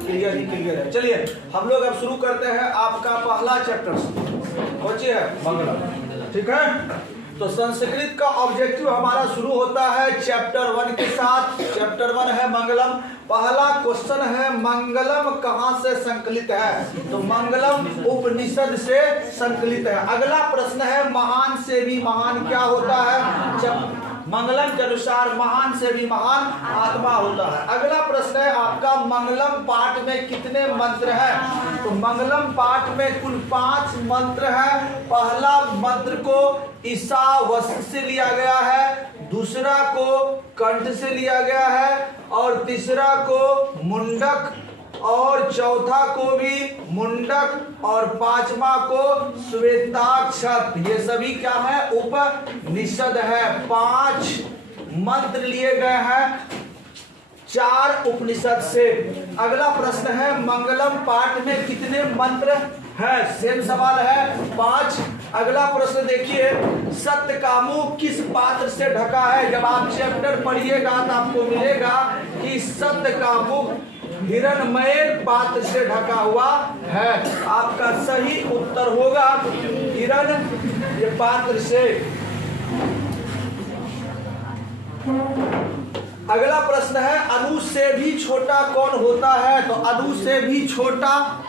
Clear ही clear है। चलिए हम लोग अब शुरू करते हैं आपका पहला चैप्टर, सोचिए है मंगलम। ठीक है, तो संस्कृत का ऑब्जेक्टिव हमारा शुरू होता है चैप्टर 1 के साथ। चैप्टर 1 है मंगलम। पहला क्वेश्चन है मंगलम कहाँ से संकलित है, तो मंगलम उपनिषद से संकलित है। अगला प्रश्न है महान से भी महान क्या होता है। मंगलम के अनुसार महान से भी महान आत्मा होता है। अगला प्रश्न है आपका मंगलम पाठ में कितने मंत्र हैं, तो मंगलम पाठ में कुल 5 मंत्र हैं। पहला मंत्र को ईशावास्य से लिया गया है, दूसरा को कंठ से लिया गया है, और तीसरा को मुंडक, और चौथा को भी मुंडक, और पांचवा को श्वेताक्षर। ये सभी क्या है, उपनिषद है। 5 मंत्र लिए गए हैं 4 उपनिषद से। अगला प्रश्न है मंगलम पाठ में कितने मंत्र है, सेम सवाल है 5। अगला प्रश्न देखिए, सत्यकामु किस पात्र से ढका है। जब आप चैप्टर पढ़िएगा तो आपको मिलेगा कि सत्यकामु हिरणमय पात्र से ढका हुआ है। आपका सही उत्तर होगा हिरण्य पात्र से। अगला प्रश्न है अणु से भी छोटा कौन होता है, तो अणु से भी छोटा,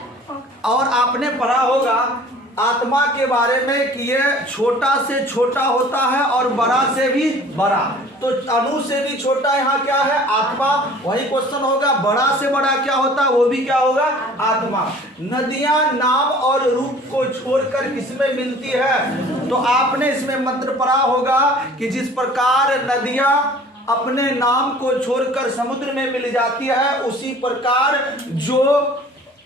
और आपने पढ़ा होगा आत्मा के बारे में कि ये छोटा से छोटा होता है और बड़ा से भी बड़ा। तो अणु से भी छोटा यहाँ क्या है, आत्मा। वही क्वेश्चन होगा बड़ा से बड़ा क्या होता है, वो भी क्या होगा, आत्मा। नदियां नाम और रूप को छोड़कर किसमें मिलती है, तो आपने इसमें मंत्र पढ़ा होगा कि जिस प्रकार नदियां अपने नाम को छोड़कर समुद्र में मिल जाती है, उसी प्रकार जो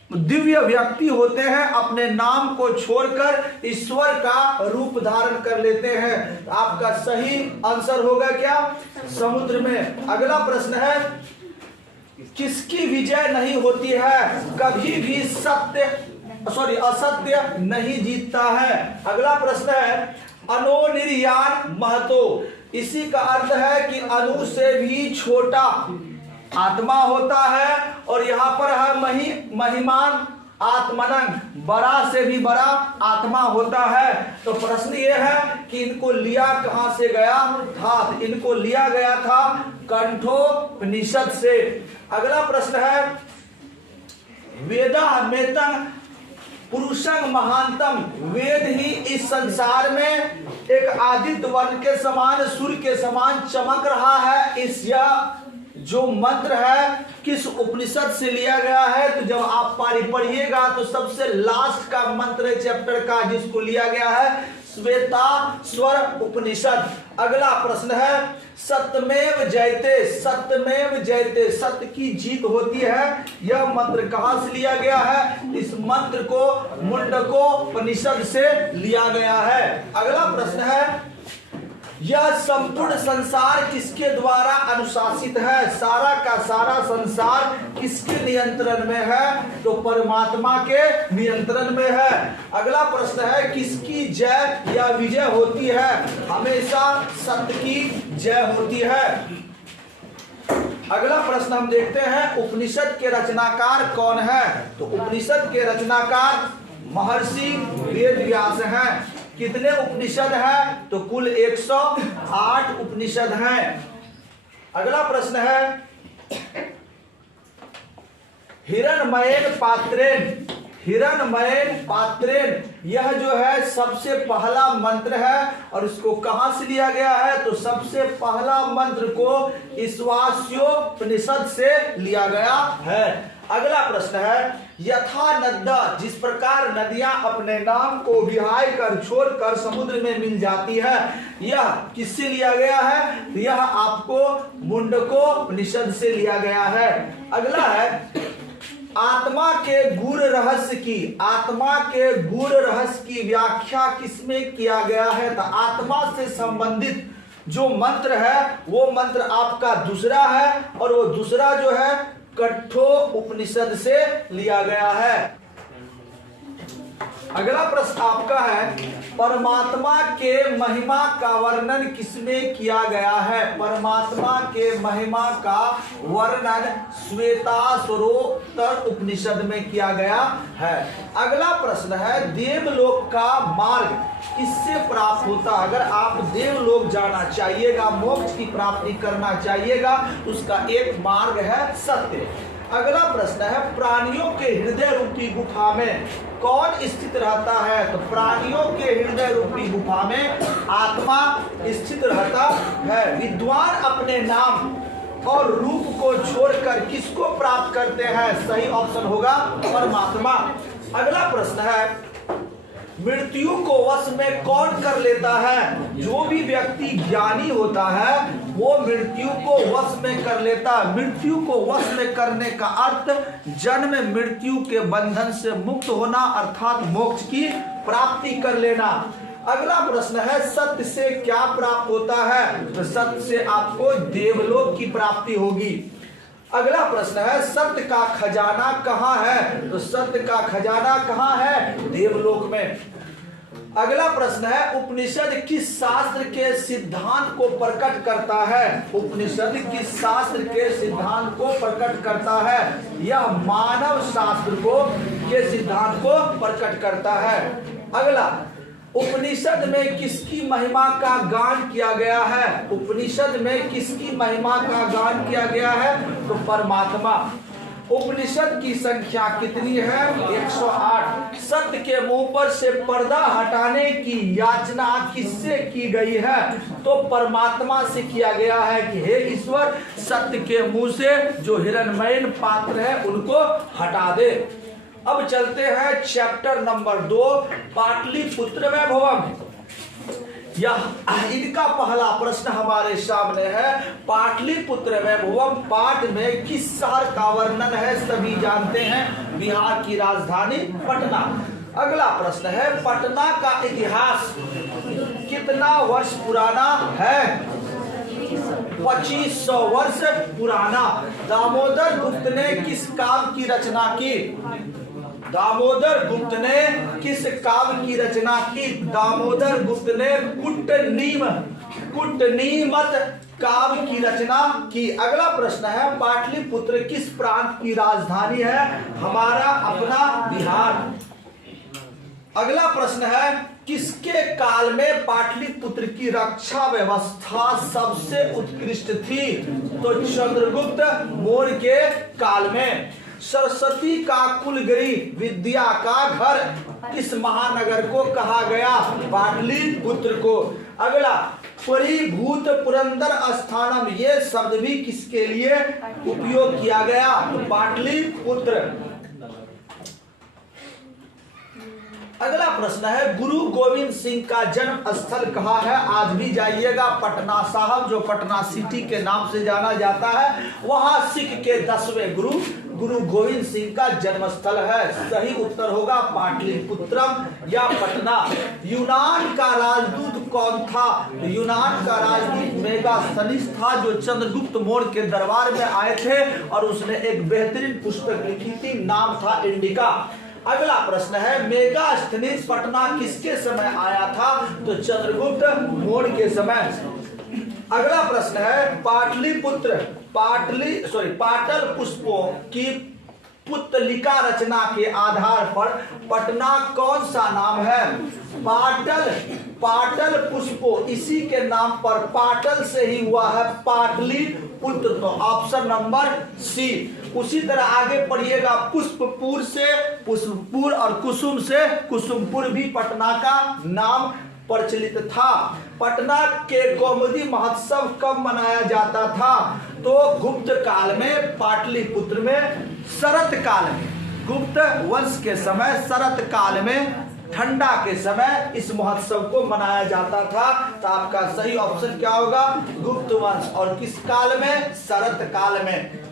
दिव्य व्यक्ति होते हैं अपने नाम को छोड़कर ईश्वर का रूप धारण कर लेते हैं। आपका सही आंसर होगा क्या, समुद्र में। अगला प्रश्न है किसकी विजय नहीं होती है, कभी भी असत्य नहीं जीतता है। अगला प्रश्न है अनोनिर्याण महतो, इसी का अर्थ है कि अणु से भी छोटा आत्मा होता है, और यहाँ पर है महिमान आत्मनंग, बड़ा से भी बड़ा आत्मा होता है। तो प्रश्न ये है कि इनको लिया कहाँ से गया था, इनको लिया गया था कंठोपनिषद से। अगला प्रश्न है वेदा मेतन पुरुषं महानतम, वेद ही इस संसार में एक आदित्य वर्ण के समान, सूर्य के समान चमक रहा है। इस जो मंत्र है किस उपनिषद से लिया गया है, तो जब आप पढ़िएगा तो सबसे लास्ट का मंत्र चैप्टर का जिसको लिया गया है श्वेताश्वर उपनिषद। अगला प्रश्न है सत्यमेव जयते, सत्यमेव जयते, सत्य की जीत होती है, यह मंत्र कहाँ से लिया गया है, इस मंत्र को मुंडकोपनिषद से लिया गया है। अगला प्रश्न है यह संपूर्ण संसार किसके द्वारा अनुशासित है, सारा का सारा संसार किसके नियंत्रण में है, तो परमात्मा के नियंत्रण में है। अगला प्रश्न है किसकी जय या विजय होती है, हमेशा सत्य की जय होती है। अगला प्रश्न हम देखते हैं उपनिषद के रचनाकार कौन है, तो उपनिषद के रचनाकार महर्षि वेद व्यास हैं। कितने उपनिषद हैं, तो कुल 108 उपनिषद हैं। अगला प्रश्न है हिरणमयेन पात्रेन, हिरणमयेन पात्रेन, यह जो है सबसे पहला मंत्र है, और इसको कहां से लिया गया है, तो सबसे पहला मंत्र को ईशावास्योपनिषद से लिया गया है। अगला प्रश्न है यथा नद्दा, जिस प्रकार नदियां अपने नाम को विहाय कर छोड़कर समुद्र में मिल जाती है, यह किससे लिया गया है, यह आपको मुंडकोपनिषद से लिया गया है। अगला है आत्मा के गूढ़ रहस्य की, आत्मा के गूढ़ रहस्य की व्याख्या किसमें किया गया है, तो आत्मा से संबंधित जो मंत्र है वो मंत्र आपका दूसरा है, और वो दूसरा जो है कठोपनिषद से लिया गया है। अगला प्रश्न आपका है, परमात्मा के महिमा का वर्णन किसमें किया गया है? परमात्मा के महिमा का वर्णन श्वेताश्वरोत्तर उपनिषद में किया गया है। अगला प्रश्न है, देवलोक का मार्ग किससे प्राप्त होता? अगर आप देवलोक जाना चाहिएगा, मोक्ष की प्राप्ति करना चाहिएगा, उसका एक मार्ग है सत्य। अगला प्रश्न है, प्राणियों के हृदय रूपी गुफा में कौन स्थित रहता है? तो प्राणियों के हृदय रूपी गुफा में आत्मा स्थित रहता है। विद्वान अपने नाम और रूप को छोड़कर किसको प्राप्त करते हैं? सही ऑप्शन होगा परमात्मा। अगला प्रश्न है, मृत्यु को वश में कौन कर लेता है? जो भी व्यक्ति ज्ञानी होता है वो मृत्यु को वश में कर लेता है। मृत्यु को वश में करने का अर्थ जन्म मृत्यु के बंधन से मुक्त होना, अर्थात मोक्ष की प्राप्ति कर लेना। अगला प्रश्न है, सत्य से क्या प्राप्त होता है? तो सत्य से आपको देवलोक की प्राप्ति होगी। अगला प्रश्न है, सत्य का खजाना कहाँ है? तो सत्य का खजाना कहाँ है? देवलोक में। अगला प्रश्न है, उपनिषद किस शास्त्र के सिद्धांत को प्रकट करता है? उपनिषद किस शास्त्र के सिद्धांत को प्रकट करता है? यह मानव शास्त्र के सिद्धांत को प्रकट करता है। अगला, उपनिषद में किसकी महिमा का गान किया गया है? उपनिषद में किसकी महिमा का गान किया गया है? तो परमात्मा। उपनिषद की संख्या कितनी है? 108। सत्य के मुंह पर से पर्दा हटाने की याचना किससे की गई है? तो परमात्मा से किया गया है कि हे ईश्वर, सत्य के मुंह से जो हिरण्मय पात्र है उनको हटा दे। अब चलते हैं चैप्टर नंबर 2, पाटलिपुत्र वैभवम। यह इनका पहला प्रश्न हमारे सामने है, पाटलिपुत्र वैभवम। पाट में किस शहर का वर्णन है? सभी जानते हैं, बिहार की राजधानी पटना। अगला प्रश्न है, पटना का इतिहास कितना वर्ष पुराना है? 2500 वर्ष पुराना। दामोदर गुप्त ने किस काव्य की रचना की? दामोदर गुप्त ने किस काव्य की रचना की? दामोदर गुप्त ने कुटनीमत काव्य की रचना की। अगला प्रश्न है, पाटलिपुत्र किस प्रांत की राजधानी है? हमारा अपना बिहार। अगला प्रश्न है, किसके काल में पाटलिपुत्र की रक्षा व्यवस्था सबसे उत्कृष्ट थी? तो चंद्रगुप्त मौर्य के काल में। सरस्वती का कुलगिरी विद्या का घर किस महानगर को कहा गया? पाटलिपुत्र को। अगला, परिभूत पुरंदर स्थानम, ये शब्द भी किसके लिए उपयोग किया गया? तो पाटलिपुत्र। अगला प्रश्न है, गुरु गोविंद सिंह का जन्म स्थल कहाँ है? आज भी जाइएगा पटना साहब, जो पटना सिटी के नाम से जाना जाता है, वहां सिख के 10वें गुरु गोविंद सिंह का जन्म स्थल है। सही उत्तर होगा पाटलिपुत्रम या पटना। यूनान का राजदूत कौन था? यूनान का राजदूत मेगास्थनीस था, जो चंद्रगुप्त मौर्य के दरबार में आए थे और उसने एक बेहतरीन पुस्तक लिखी थी, नाम था इंडिका। अगला प्रश्न है, मेगास्थनीस पटना किसके समय आया था? तो चंद्रगुप्त मौर्य के समय। अगला प्रश्न है, पाटल पुष्पों की पुतलिका रचना के आधार पर पटना कौन सा नाम है? पाटल पुष्पो, इसी के नाम पर पाटल से ही हुआ है पाटलिपुत्र। तो ऑप्शन नंबर सी। उसी तरह आगे पढ़िएगा, पुष्पपुर से पुष्पपुर और कुसुम से कुसुमपुर भी पटना का नाम प्रचलित था। पटना के कौमुदी महोत्सव कब मनाया जाता था? तो गुप्त काल में, पाटलिपुत्र में शरत काल में, गुप्त वंश के समय शरत काल में, ठंडा के समय इस महोत्सव को मनाया जाता था। तो आपका सही ऑप्शन क्या होगा? गुप्त वंश। और किस काल में? शरत काल में।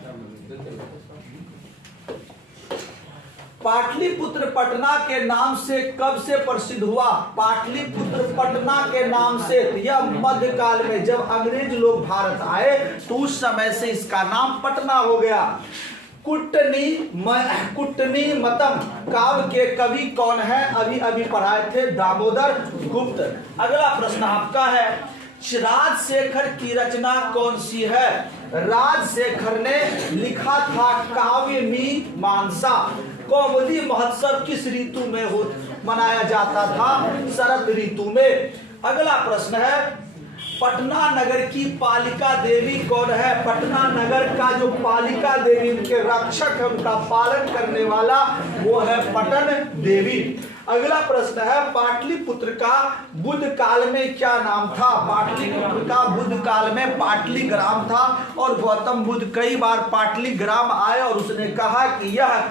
पाटलिपुत्र पटना के नाम से कब से प्रसिद्ध हुआ? पाटलिपुत्र पटना के नाम से यह मध्यकाल में, जब अंग्रेज लोग भारत आए तो उस समय से इसका नाम पटना हो गया। कुटनी मतम काव्य के कवि कौन है? अभी अभी पढ़ाए थे, दामोदर गुप्त। अगला प्रश्न आपका है, राजशेखर की रचना कौन सी है? राजशेखर ने लिखा था काव्य मीमांसा। कौमुदी महोत्सव किस ऋतु में मनाया जाता था? शरद ऋतु में। अगला प्रश्न है, पटना नगर की पालिका देवी कौन है? पटना नगर का जो पालिका देवी, उनके रक्षक है, उनका पालन करने वाला वो है पटन देवी। अगला प्रश्न है, पाटलिपुत्र का बुद्ध काल में क्या नाम था? पाटलिपुत्र का बुद्ध काल में पाटलिग्राम था, और गौतम बुद्ध कई बार पाटलिग्राम आए और उसने कहा कि यह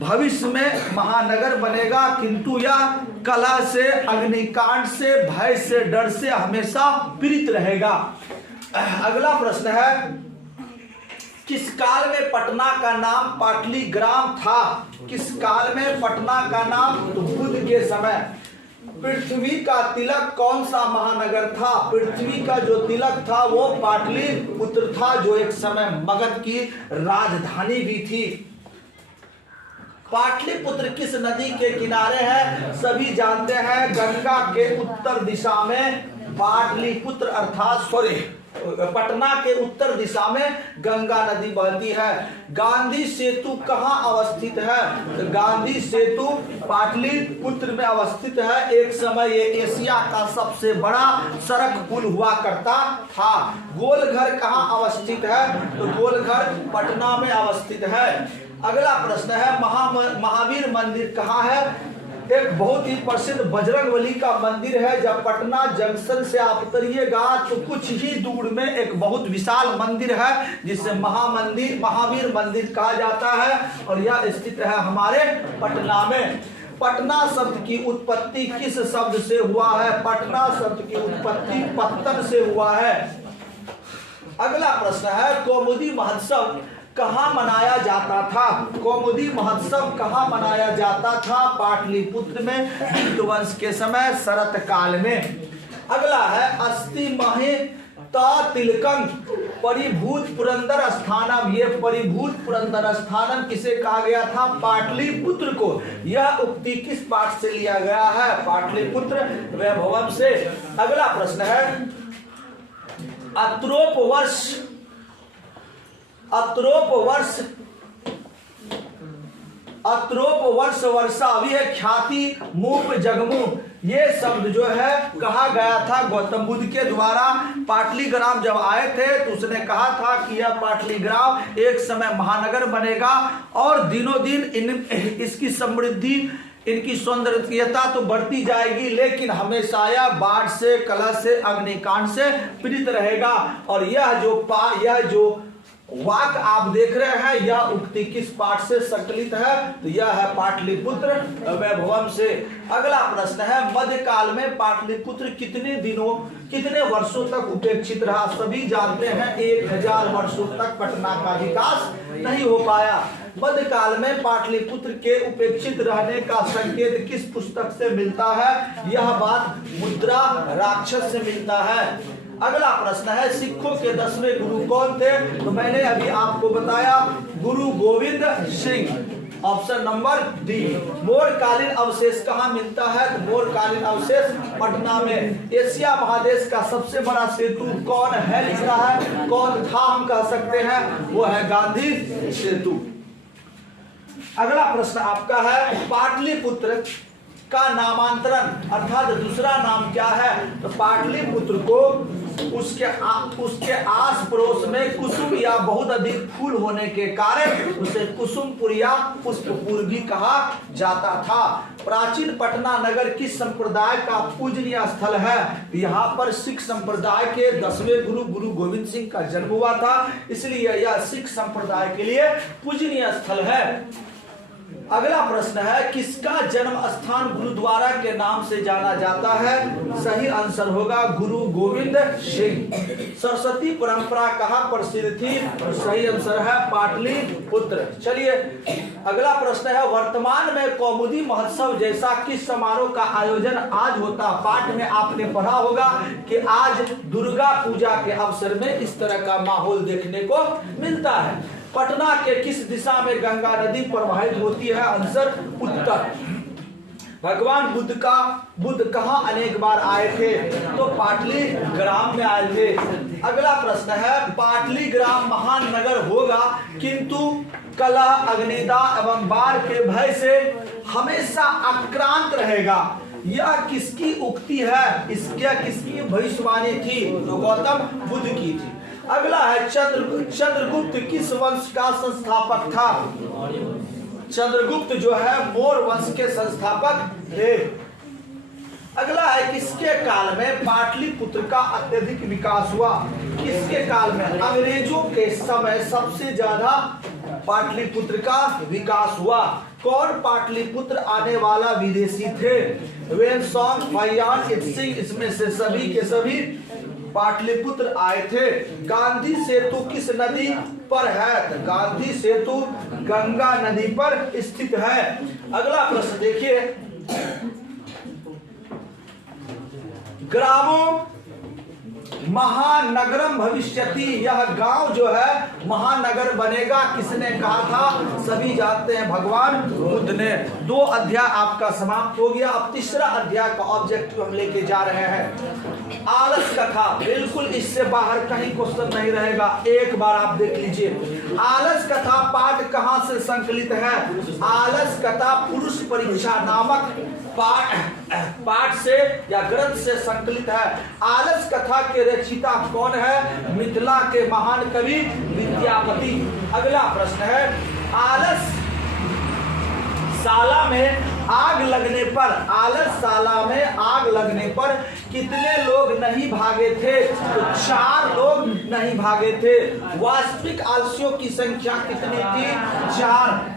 भविष्य में महानगर बनेगा, किंतु यह कला से, अग्निकांड से, भय से, डर से हमेशा पीड़ित रहेगा। अगला प्रश्न है, किस काल में पटना का नाम पाटलिग्राम था? किस काल में पटना का नाम? तो बुद्ध के समय। पृथ्वी का तिलक कौन सा महानगर था? पृथ्वी का जो तिलक था वो पाटलिपुत्र था, जो एक समय मगध की राजधानी भी थी। पाटलिपुत्र किस नदी के किनारे है? सभी जानते हैं, गंगा के उत्तर दिशा में पाटलिपुत्र अर्थात पटना के उत्तर दिशा में गंगा नदी बहती है। गांधी सेतु कहाँ अवस्थित है? तो गांधी सेतु पाटलिपुत्र में अवस्थित है। एक समय ये एशिया का सबसे बड़ा सड़क पुल हुआ करता था। गोलघर कहाँ अवस्थित है? तो गोलघर पटना में अवस्थित है। अगला प्रश्न है, महावीर मंदिर कहाँ है? एक बहुत ही प्रसिद्ध बजरंगबली का मंदिर है। जब पटना जंक्शन से आप उतरिएगा तो कुछ ही दूर में एक बहुत विशाल मंदिर है, जिसे महावीर मंदिर कहा जाता है, और यह स्थित है हमारे पटना में। पटना शब्द की उत्पत्ति किस शब्द से हुआ है? पटना शब्द की उत्पत्ति पत्तन से हुआ है। अगला प्रश्न है, कौमुदी महोत्सव कहाँ मनाया जाता था? कौमुदी महोत्सव कहाँ मनाया जाता था? पाटलिपुत्र में, गुप्त वंश के समय, शरत काल में। अगला है, अस्ति महिता तिलकं परिभूत पुरंदर स्थानम। ये परिभूत पुरंदर स्थानम किसे कहा गया था? पाटलिपुत्र को। यह उक्ति किस पाठ से लिया गया है? पाटलिपुत्र वैभवम से। अगला प्रश्न है, अत्रोप वर्ष वर्षावी है ख्याति मूप जगमू। ये शब्द जो है कहा गया था गौतम बुद्ध के द्वारा। पाटलिग्राम जब आए थे तो उसने कहा था कि यह पाटलिग्राम एक समय महानगर बनेगा, और दिनों दिन इसकी समृद्धि, इनकी सौंदर्यता तो बढ़ती जाएगी, लेकिन हमेशा यह बाढ़ से, कलह से, अग्निकांड से पीड़ित रहेगा। और यह जो वाक आप देख रहे हैं, यह उक्ति किस पाठ से संकलित है? तो यह है पाटलिपुत्र वैभवम से। अगला प्रश्न है, मध्यकाल में पाटलिपुत्र कितने वर्षों तक उपेक्षित रहा? सभी जानते हैं 1000 वर्षों तक पटना का विकास नहीं हो पाया। मध्यकाल में पाटलिपुत्र के उपेक्षित रहने का संकेत किस पुस्तक से मिलता है? यह बात मुद्रा राक्षस से मिलता है। अगला प्रश्न है, सिखों के 10वें गुरु कौन थे? तो मैंने अभी आपको बताया, Guru Govind Singh. Option number D. मोरकालीन अवशेष कहाँ मिलता है? तो मोरकालीन अवशेष पटना में। एशिया महादेश का सबसे बड़ा सेतु कौन है लिख रहा है? कौन था हम कह सकते हैं? वो है गांधी सेतु। अगला प्रश्न आपका है, पाटलिपुत्र का नामांतरण अर्थात दूसरा नाम क्या है? तो पाटलिपुत्र को उसके आस पड़ोस में कुसुम या बहुत अधिक फूल होने के कारण उसे कुसुमपुर या पुष्पपुर भी कहा जाता था। प्राचीन पटना नगर किस संप्रदाय का पूजनीय स्थल है? यहाँ पर सिख संप्रदाय के 10वें गुरु गोविंद सिंह का जन्म हुआ था, इसलिए यह सिख संप्रदाय के लिए पूजनीय स्थल है। अगला प्रश्न है, किसका जन्म स्थान गुरुद्वारा के नाम से जाना जाता है? सही आंसर होगा गुरु गोविंद सिंह। सरस्वती परंपरा कहाँ प्रसिद्ध थी? सही आंसर है पाटलिपुत्र। चलिए अगला प्रश्न है, वर्तमान में कौमुदी महोत्सव जैसा किस समारोह का आयोजन आज होता? पाठ में आपने पढ़ा होगा कि आज दुर्गा पूजा के अवसर में इस तरह का माहौल देखने को मिलता है। पटना के किस दिशा में गंगा नदी प्रवाहित होती है? आंसर उत्तर। भगवान बुद्ध कहाँ अनेक बार आए थे? तो पाटली ग्राम में आए थे। अगला प्रश्न है, पाटली ग्राम महान नगर होगा किंतु कलह, अग्निदाह एवं बाढ़ के भय से हमेशा आक्रांत रहेगा। यह किसकी उक्ति है? इसकी किसकी भविष्यवाणी थी? तो गौतम बुद्ध की थी। अगला है, चंद्रगुप्त किस वंश का संस्थापक था? चंद्रगुप्त जो है मौर्य वंश के संस्थापक थे। अगला है, किसके काल में पाटलिपुत्र का अत्यधिक विकास हुआ? किसके काल में? अंग्रेजों के समय सबसे ज्यादा पाटलिपुत्र का विकास हुआ। कौन पाटलिपुत्र आने वाला विदेशी थे? वेनसॉन्ग, फैयान, इत्सिंग, इसमें से सभी के सभी पाटलिपुत्र आए थे। गांधी सेतु किस नदी पर है? तो गांधी सेतु गंगा नदी पर स्थित है। अगला प्रश्न देखिए, ग्रामो महानगरम भविष्यति, यह गांव जो है महानगर बनेगा, किसने कहा था? सभी जानते हैं, भगवान बुद्ध ने। 2 अध्याय आपका समाप्त हो गया। अब तीसरा अध्याय का ऑब्जेक्टिव हम लेके जा रहे हैं, आलस कथा। बिल्कुल इससे बाहर कहीं क्वेश्चन नहीं रहेगा, एक बार आप देख लीजिए। आलस कथा पाठ कहां से संकलित है? आलस कथा पुरुष परीक्षा नामक पाठ से या ग्रंथ से संकलित है। आलस कथा के रचयिता कौन है? मिथिला के महान कवि विद्यापति। अगला प्रश्न है, आलस साला में आग लगने पर, आलस साला में आग लगने पर कितने लोग नहीं भागे थे? तो 4 लोग नहीं भागे थे। वास्तविक आलसियों की संख्या कितनी थी? 4।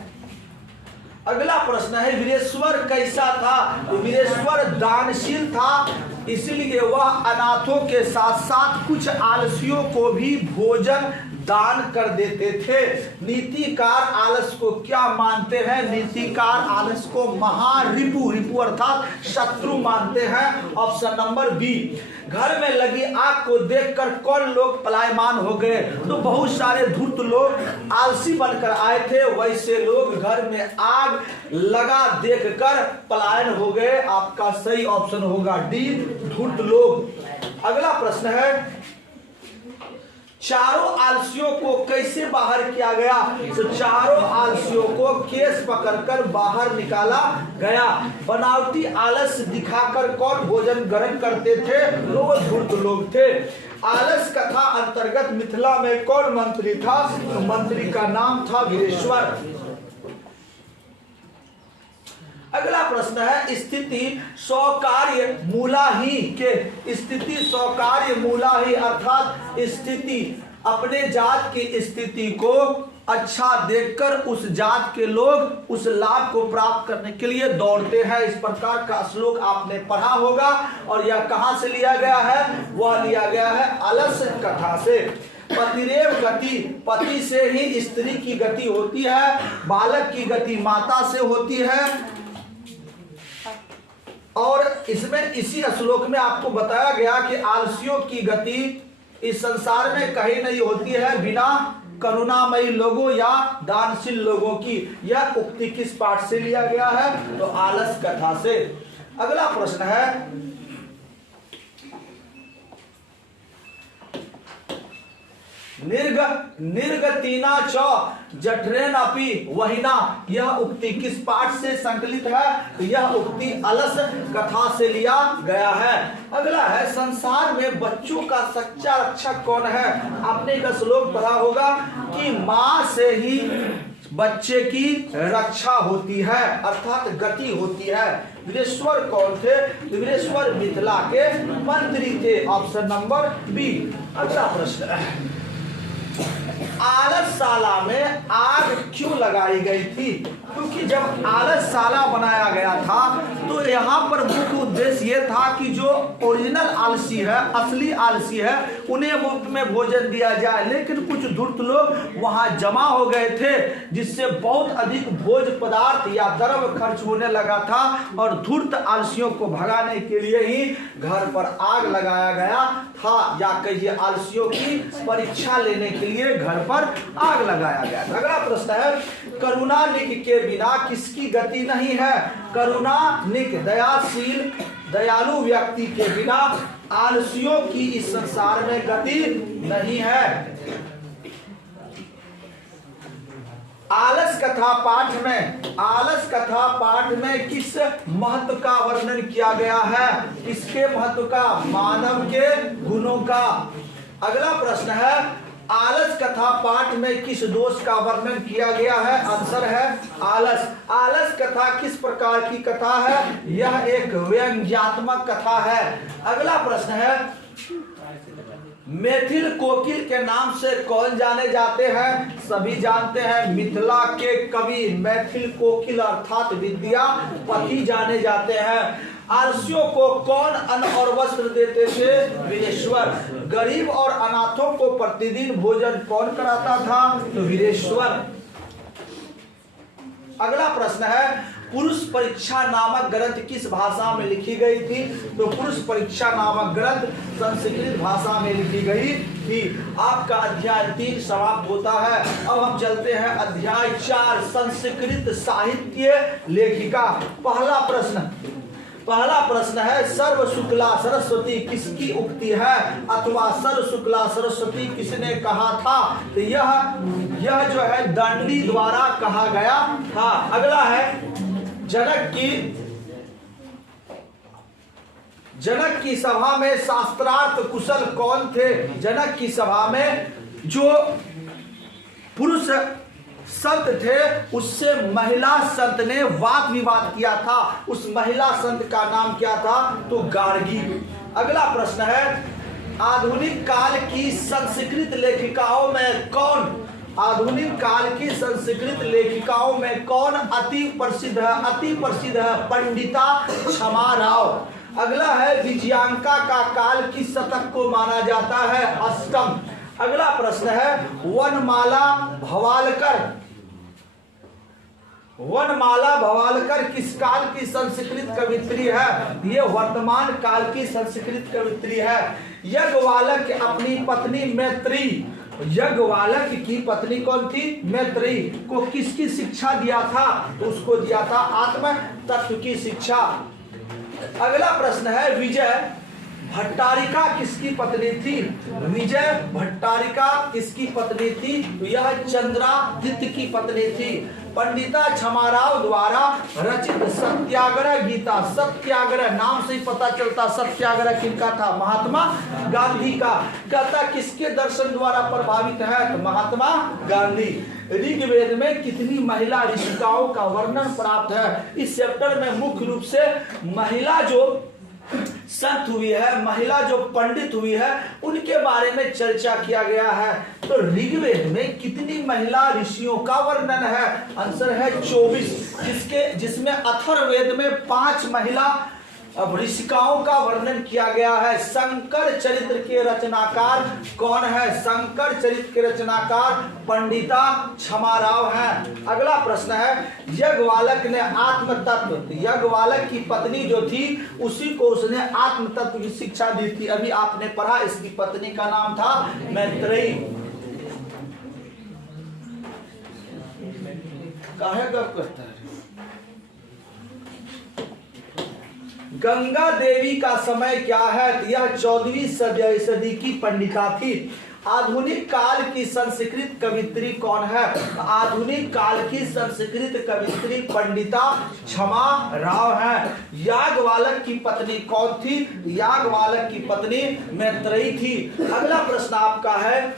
अगला प्रश्न है, वीरेश्वर कैसा था? तो वीरेश्वर दानशील था, इसलिए वह अनाथों के साथ साथ कुछ आलसियों को भी भोजन दान कर देते थे। नीतिकार आलस को क्या मानते हैं? नीतिकार आलस को महारिपु, रिपु अर्थात शत्रु मानते हैं। Option number B. घर में लगी आग को देखकर कौन लोग पलायमान हो गए? तो बहुत सारे धूर्त लोग आलसी बनकर आए थे, वैसे लोग घर में आग लगा देखकर पलायन हो गए। आपका सही ऑप्शन होगा डी, धूर्त लोग। अगला प्रश्न है, चारों आलसियों को कैसे बाहर किया गया? तो चारों आलसियों को केस पकड़कर बाहर निकाला गया। बनावटी आलस दिखाकर कौन भोजन ग्रहण करते थे? लोग धूर्त लोग थे। आलस कथा अंतर्गत मिथिला में कौन मंत्री था? तो मंत्री का नाम था वीरेश्वर। अगला प्रश्न है, स्थिति स्वकार्य मूलाही के, स्थिति स्वकार्य मूलाही अर्थात स्थिति अपने जात की स्थिति को अच्छा देखकर उस जात के लोग उस लाभ को प्राप्त करने के लिए दौड़ते हैं। इस प्रकार का श्लोक आपने पढ़ा होगा। और यह कहां से लिया गया है? वह लिया गया है आलस कथा से। पतिरेव गति, पति से ही स्त्री की गति होती है, बालक की गति माता से होती है। और इसमें इसी श्लोक में आपको बताया गया कि आलसियों की गति इस संसार में कहीं नहीं होती है बिना करुणामयी लोगों या दानशील लोगों की। यह उक्ति किस पाठ से लिया गया है? तो आलस कथा से। अगला प्रश्न है, निर्गतिना च जठरेन अपि वहिना, यह उक्ति किस पाठ से संकलित है? तो यह उक्ति अलस कथा से लिया गया है। अगला है, संसार में बच्चों का सच्चा रक्षक कौन है? आपने एक श्लोक पढ़ा होगा कि माँ से ही बच्चे की रक्षा होती है अर्थात गति होती है। वीरेश्वर कौन थे? वीरेश्वर मिथिला के मंत्री थे। Option number B. अगला प्रश्न, आलसशाला में आग क्यों लगाई गई थी? क्योंकि जब आलसशाला बनाया गया था तो यहाँ पर मुख्य उद्देश्य ये था कि जो ओरिजिनल आलसी है, असली आलसी है, उन्हें मुफ्त में भोजन दिया जाए। लेकिन कुछ धूर्त लोग वहाँ जमा हो गए थे, जिससे बहुत अधिक भोज पदार्थ या द्रव्य खर्च होने लगा था और धूर्त आलसियों को भगाने के लिए ही घर पर आग लगाया गया था, या कहिए आलसियों की परीक्षा लेने के लिए घर पर आग लगाया गया था। अगला प्रश्न है, करुणानिक के बिना किसकी गति नहीं है? करुणानिक दयाशील दयालु व्यक्ति के बिना आलसियों की इस संसार में गति नहीं है। आलस कथा पाठ में किस महत्व का वर्णन किया गया है? किसके महत्व का? मानव के गुणों का। अगला प्रश्न है, आलस कथा पाठ में किस दोष का वर्णन किया गया है? आंसर है आलस। आलस कथा किस प्रकार की कथा है? यह एक व्यंग्यात्मक कथा है। अगला प्रश्न है, मैथिल कोकिल के नाम से कौन जाने जाते हैं? सभी जानते हैं, मिथिला के कवि मैथिल कोकिल अर्थात विद्यापति जाने जाते हैं। आलसियों को कौन अन्न और वस्त्र देते थे? वीरेश्वर। गरीब और अनाथों को प्रतिदिन भोजन कौन कराता था? तो वीरेश्वर। अगला प्रश्न है, पुरुष परीक्षा नामक ग्रंथ किस भाषा में लिखी गई थी? तो पुरुष परीक्षा नामक ग्रंथ संस्कृत भाषा में लिखी गई थी। आपका अध्याय 3 समाप्त होता है। अब हम चलते हैं अध्याय 4, संस्कृत साहित्य लेखिका। पहला प्रश्न है, सर्व शुक्ला सरस्वती किसकी उक्ति है? अथवा सर्व शुक्ला सरस्वती किसने कहा था? तो यह जो है दंडी द्वारा कहा गया था। अगला है, जनक की सभा में शास्त्रार्थ कुशल कौन थे? जनक की सभा में जो पुरुष संत थे उससे महिला संत ने वाद विवाद किया था। उस महिला संत का नाम क्या था? तो गार्गी। अगला प्रश्न है, आधुनिक काल की संस्कृत लेखिकाओं में कौन अति प्रसिद्ध है? अति प्रसिद्ध है पंडिता क्षमा राव। अगला है, विजयांका का काल किस शतक को माना जाता है? अष्टम। अगला प्रश्न है, वनमाला भवालकर किस काल की संस्कृत कवित्री है? ये वर्तमान काल की संस्कृत कवित्री है। यज्ञवालक अपनी पत्नी मैत्री, यज्ञवालक की पत्नी कौन थी? मैत्री को किसकी शिक्षा दिया था? तो उसको दिया था आत्म तत्व की शिक्षा। अगला प्रश्न है, विजय भट्टारिका किसकी पत्नी थी? विजय भट्टारिका किसकी पत्नी थी? तो यह चंद्रादित्य की पत्नी थी। पंडिता क्षमाराव द्वारा रचित सत्याग्रह गीता, सत्याग्रह नाम से ही पता चलता सत्याग्रह किनका था? महात्मा गांधी का। कहता किसके दर्शन द्वारा प्रभावित है? तो महात्मा गांधी। ऋग्वेद में कितनी महिला ऋषिकाओं का वर्णन प्राप्त है? इस चैप्टर में मुख्य रूप से महिला जो संत हुई है, महिला जो पंडित हुई है, उनके बारे में चर्चा किया गया है। तो ऋग्वेद में कितनी महिला ऋषियों का वर्णन है? आंसर है 24, जिसमें अथर्ववेद में 5 महिला ऋषिकाओं का वर्णन किया गया है। शंकर चरित्र के रचनाकार कौन है? शंकर चरित्र के रचनाकार पंडिता क्षमाराव हैं। अगला प्रश्न है, यज्ञवालक ने आत्म तत्व, यज्ञवालक की पत्नी जो थी उसी को उसने आत्म तत्व की शिक्षा दी थी। अभी आपने पढ़ा, इसकी पत्नी का नाम था मैत्रेयी। काहे गप करता है? गंगा देवी का समय क्या है? यह 14वीं सदी की पंडिता थी। आधुनिक काल की संस्कृत कवित्री कौन है? आधुनिक काल की संस्कृत कवित्री पंडिता क्षमा राव है। याज्ञवालक की पत्नी कौन थी? याज्ञवालक की पत्नी मैत्रेयी थी। अगला प्रश्न आपका है,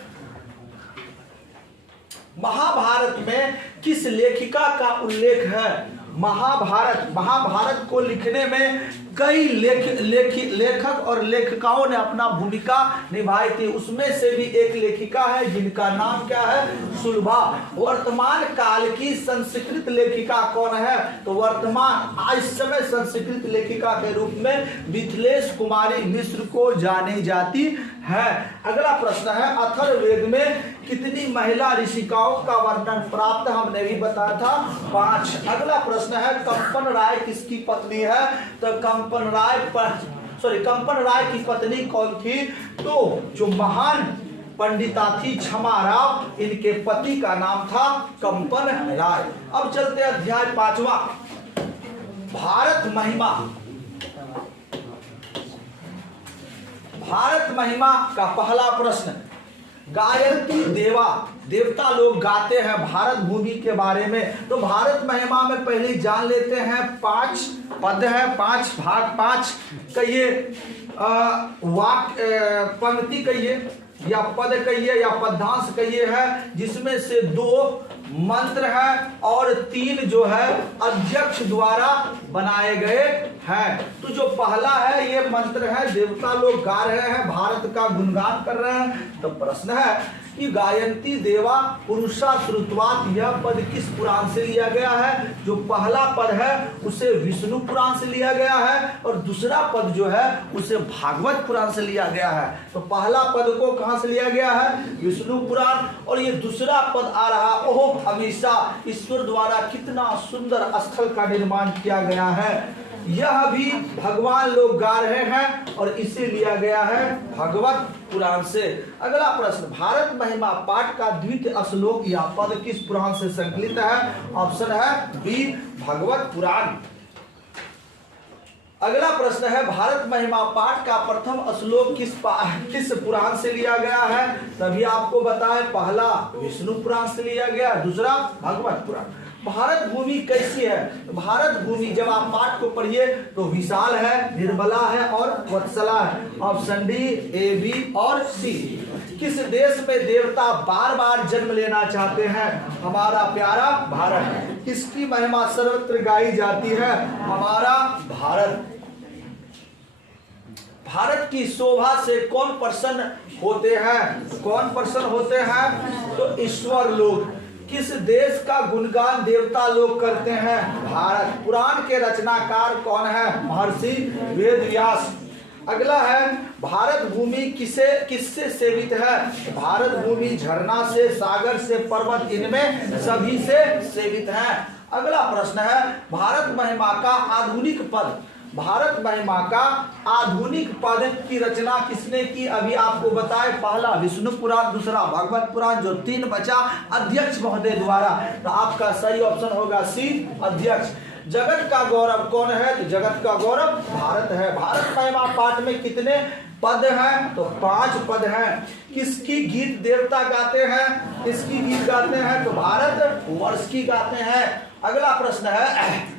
महाभारत में किस लेखिका का उल्लेख है? महाभारत को लिखने में कई लेखक और लेखिकाओं ने अपना भूमिका निभाई थी। उसमें से भी एक लेखिका है जिनका नाम क्या है? सुलभा। वर्तमान काल की संस्कृत लेखिका कौन है? तो वर्तमान इस समय संस्कृत लेखिका के रूप में मिथिलेश कुमारी मिश्र को जानी जाती है। अगला प्रश्न है, अथर्ववेद में कितनी महिला ऋषिकाओं का वर्णन प्राप्त? हमने भी बताया था 5। अगला प्रश्न है, कंपन राय किसकी पत्नी है? तो कंपन राय की पत्नी कौन थी? तो जो महान पंडिताथी क्षमा राव, इनके पति का नाम था कंपन राय। अब चलते अध्याय 5वां, भारत महिमा। भारत महिमा का पहला प्रश्न, गायत्री देवा, देवता लोग गाते हैं भारत भूमि के बारे में। तो भारत महिमा में पहले जान लेते हैं 5 पद है, 5 भाग, 5 कहिए पंक्ति कहिए या पद कहिए या पदांश कहिए है, जिसमें से 2 मंत्र है और 3 जो है अध्यक्ष द्वारा बनाए गए हैं। तो जो पहला है ये मंत्र है, देवता लोग गा रहे हैं, भारत का गुणगान कर रहे हैं। तो प्रश्न है कि गायन्ति देवा पुरुषा श्रुतवात, यह पद किस पुराण से लिया गया है? जो पहला पद है उसे विष्णु पुराण से लिया गया है और दूसरा पद जो है उसे भागवत पुराण से लिया गया है। तो पहला पद को कहां से लिया गया है? विष्णु पुराण। और ये दूसरा पद आ रहा, ओह हमेशा ईश्वर द्वारा कितना सुंदर स्थल का निर्माण किया गया है, यह भी भगवान लोग गा रहे हैं और इसे लिया गया है भागवत पुराण से। अगला प्रश्न, भारत महिमा पाठ का द्वितीय श्लोक या पद किस पुराण से संकलित है? ऑप्शन है बी, भागवत पुराण। अगला प्रश्न है, भारत महिमा पाठ का प्रथम श्लोक किस पुराण से लिया गया है? तभी आपको बताएं, पहला विष्णु पुराण से लिया गया, दूसरा भागवत पुराण। भारत भूमि कैसी है? भारत भूमि जब आप पाठ को पढ़िए तो विशाल है, निर्मला है और वत्सला है। ऑप्शन डी, ए, बी और सी। किस देश में देवता बार बार जन्म लेना चाहते हैं? हमारा प्यारा भारत। किसकी महिमा सर्वत्र गाई जाती है? हमारा भारत। भारत की शोभा से कौन प्रसन्न होते हैं? कौन प्रसन्न होते हैं? तो ईश्वर लोग। किस देश का गुणगान देवता लोग करते हैं? भारत। पुराण के रचनाकार कौन है? महर्षि वेदव्यास। अगला है, भारत भूमि किससे सेवित है? भारत भूमि झरना से, सागर से, पर्वत, इनमें सभी से सेवित है। अगला प्रश्न है, भारत महिमा का आधुनिक पद, भारत महिमा का आधुनिक पद की रचना किसने की? अभी आपको बताए, पहला विष्णु पुराण, दूसरा भागवत पुराण, जो 3 बचा अध्यक्ष महोदय द्वारा। तो आपका सही ऑप्शन होगा सी, अध्यक्ष। जगत का गौरव कौन है? तो जगत का गौरव भारत है। भारत महिमा पाठ में कितने पद हैं? तो 5 पद हैं। किसकी गीत देवता गाते हैं? किसकी गीत गाते हैं? तो भारत वर्ष की गाते हैं। अगला प्रश्न है,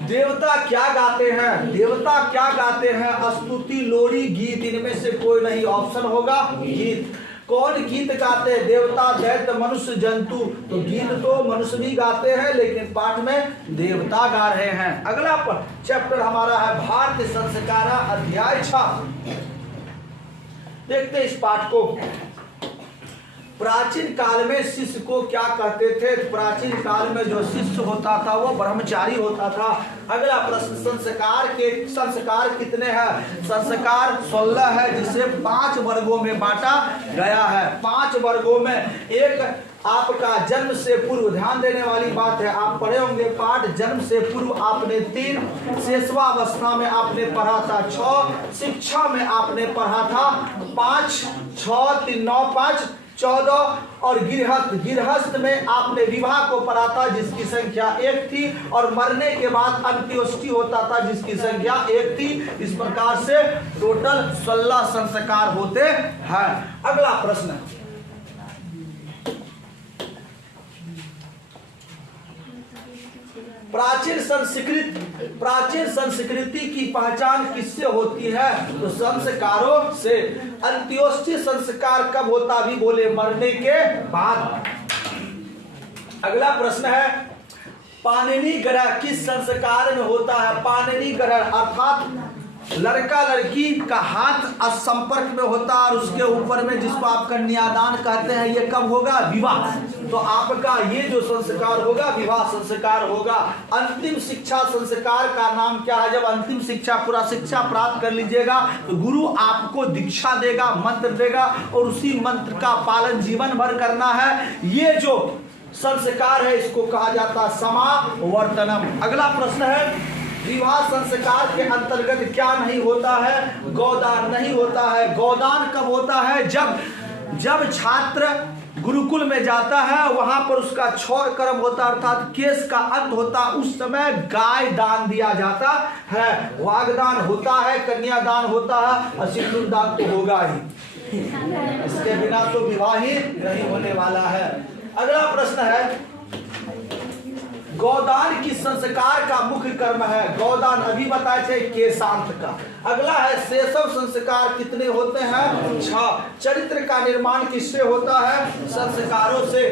देवता क्या गाते हैं? देवता क्या गाते हैं? स्तुति, लोरी, गीत, इनमें से कोई नहीं। ऑप्शन होगा गीत। कौन गीत गाते हैं? देवता, दैत्य, मनुष्य, जंतु। तो गीत तो मनुष्य भी गाते हैं, लेकिन पाठ में देवता गा रहे हैं। अगला चैप्टर हमारा है भारत संस्कार, अध्याय 6। देखते इस पाठ को। प्राचीन काल में शिष्य को क्या कहते थे? प्राचीन काल में जो शिष्य होता था वो ब्रह्मचारी होता था। अगला प्रश्न, संस्कार कितने हैं? संस्कार 16 है, जिसे 5 वर्गों में बांटा गया है। 5 वर्गों में एक आपका जन्म से पूर्व, ध्यान देने वाली बात है, आप पढ़े होंगे पाठ, जन्म से पूर्व आपने 3, शेषवावस्था में आपने पढ़ा था 6, शिक्षा में आपने पढ़ा था 5, 6, 3, 9, 5, 14 और गिरहस्थ में आपने विवाह को पढ़ा था जिसकी संख्या 1 थी, और मरने के बाद अंत्योष्टि होता था जिसकी संख्या 1 थी। इस प्रकार से टोटल 16 संस्कार होते हैं। अगला प्रश्न, प्राचीन संस्कृति की पहचान किससे होती है? तो संस्कारों से। अंत्योष्टि संस्कार कब होता? भी बोले मरने के बाद। अगला प्रश्न है, पाणिनि ग्रहण किस संस्कार में होता है? पाणिनि ग्रहण अर्थात लड़का लड़की का हाथ संपर्क में होता है और उसके ऊपर में, जिसको आप कन्यादान कहते हैं, ये कब होगा? विवाह। तो आपका ये जो संस्कार होगा विवाह संस्कार होगा। अंतिम शिक्षा संस्कार का नाम क्या है? जब अंतिम शिक्षा, पूरा शिक्षा प्राप्त कर लीजिएगा तो गुरु आपको दीक्षा देगा, मंत्र देगा और उसी मंत्र का पालन जीवन भर करना है। ये जो संस्कार है इसको कहा जाता है समावर्तनम। अगला प्रश्न है, विवाह संस्कार के अंतर्गत क्या नहीं होता है? गोदान नहीं होता है। गोदान कब होता है? जब छात्र गुरुकुल में जाता है, वहां पर उसका क्षौर कर्म होता है, अर्थात केस का अंत होता है, उस समय गाय दान दिया जाता है। वागदान होता है, कन्यादान होता है और सिंदूर दान तो होगा ही, इसके बिना तो विवाह ही नहीं होने वाला है। अगला प्रश्न है, गोदान किस संस्कार का मुख्य कर्म है? गोदान अभी बताए थे केशांत का। अगला है, शैशव संस्कार कितने होते हैं? 6। चरित्र का निर्माण किससे होता है? संस्कारों से।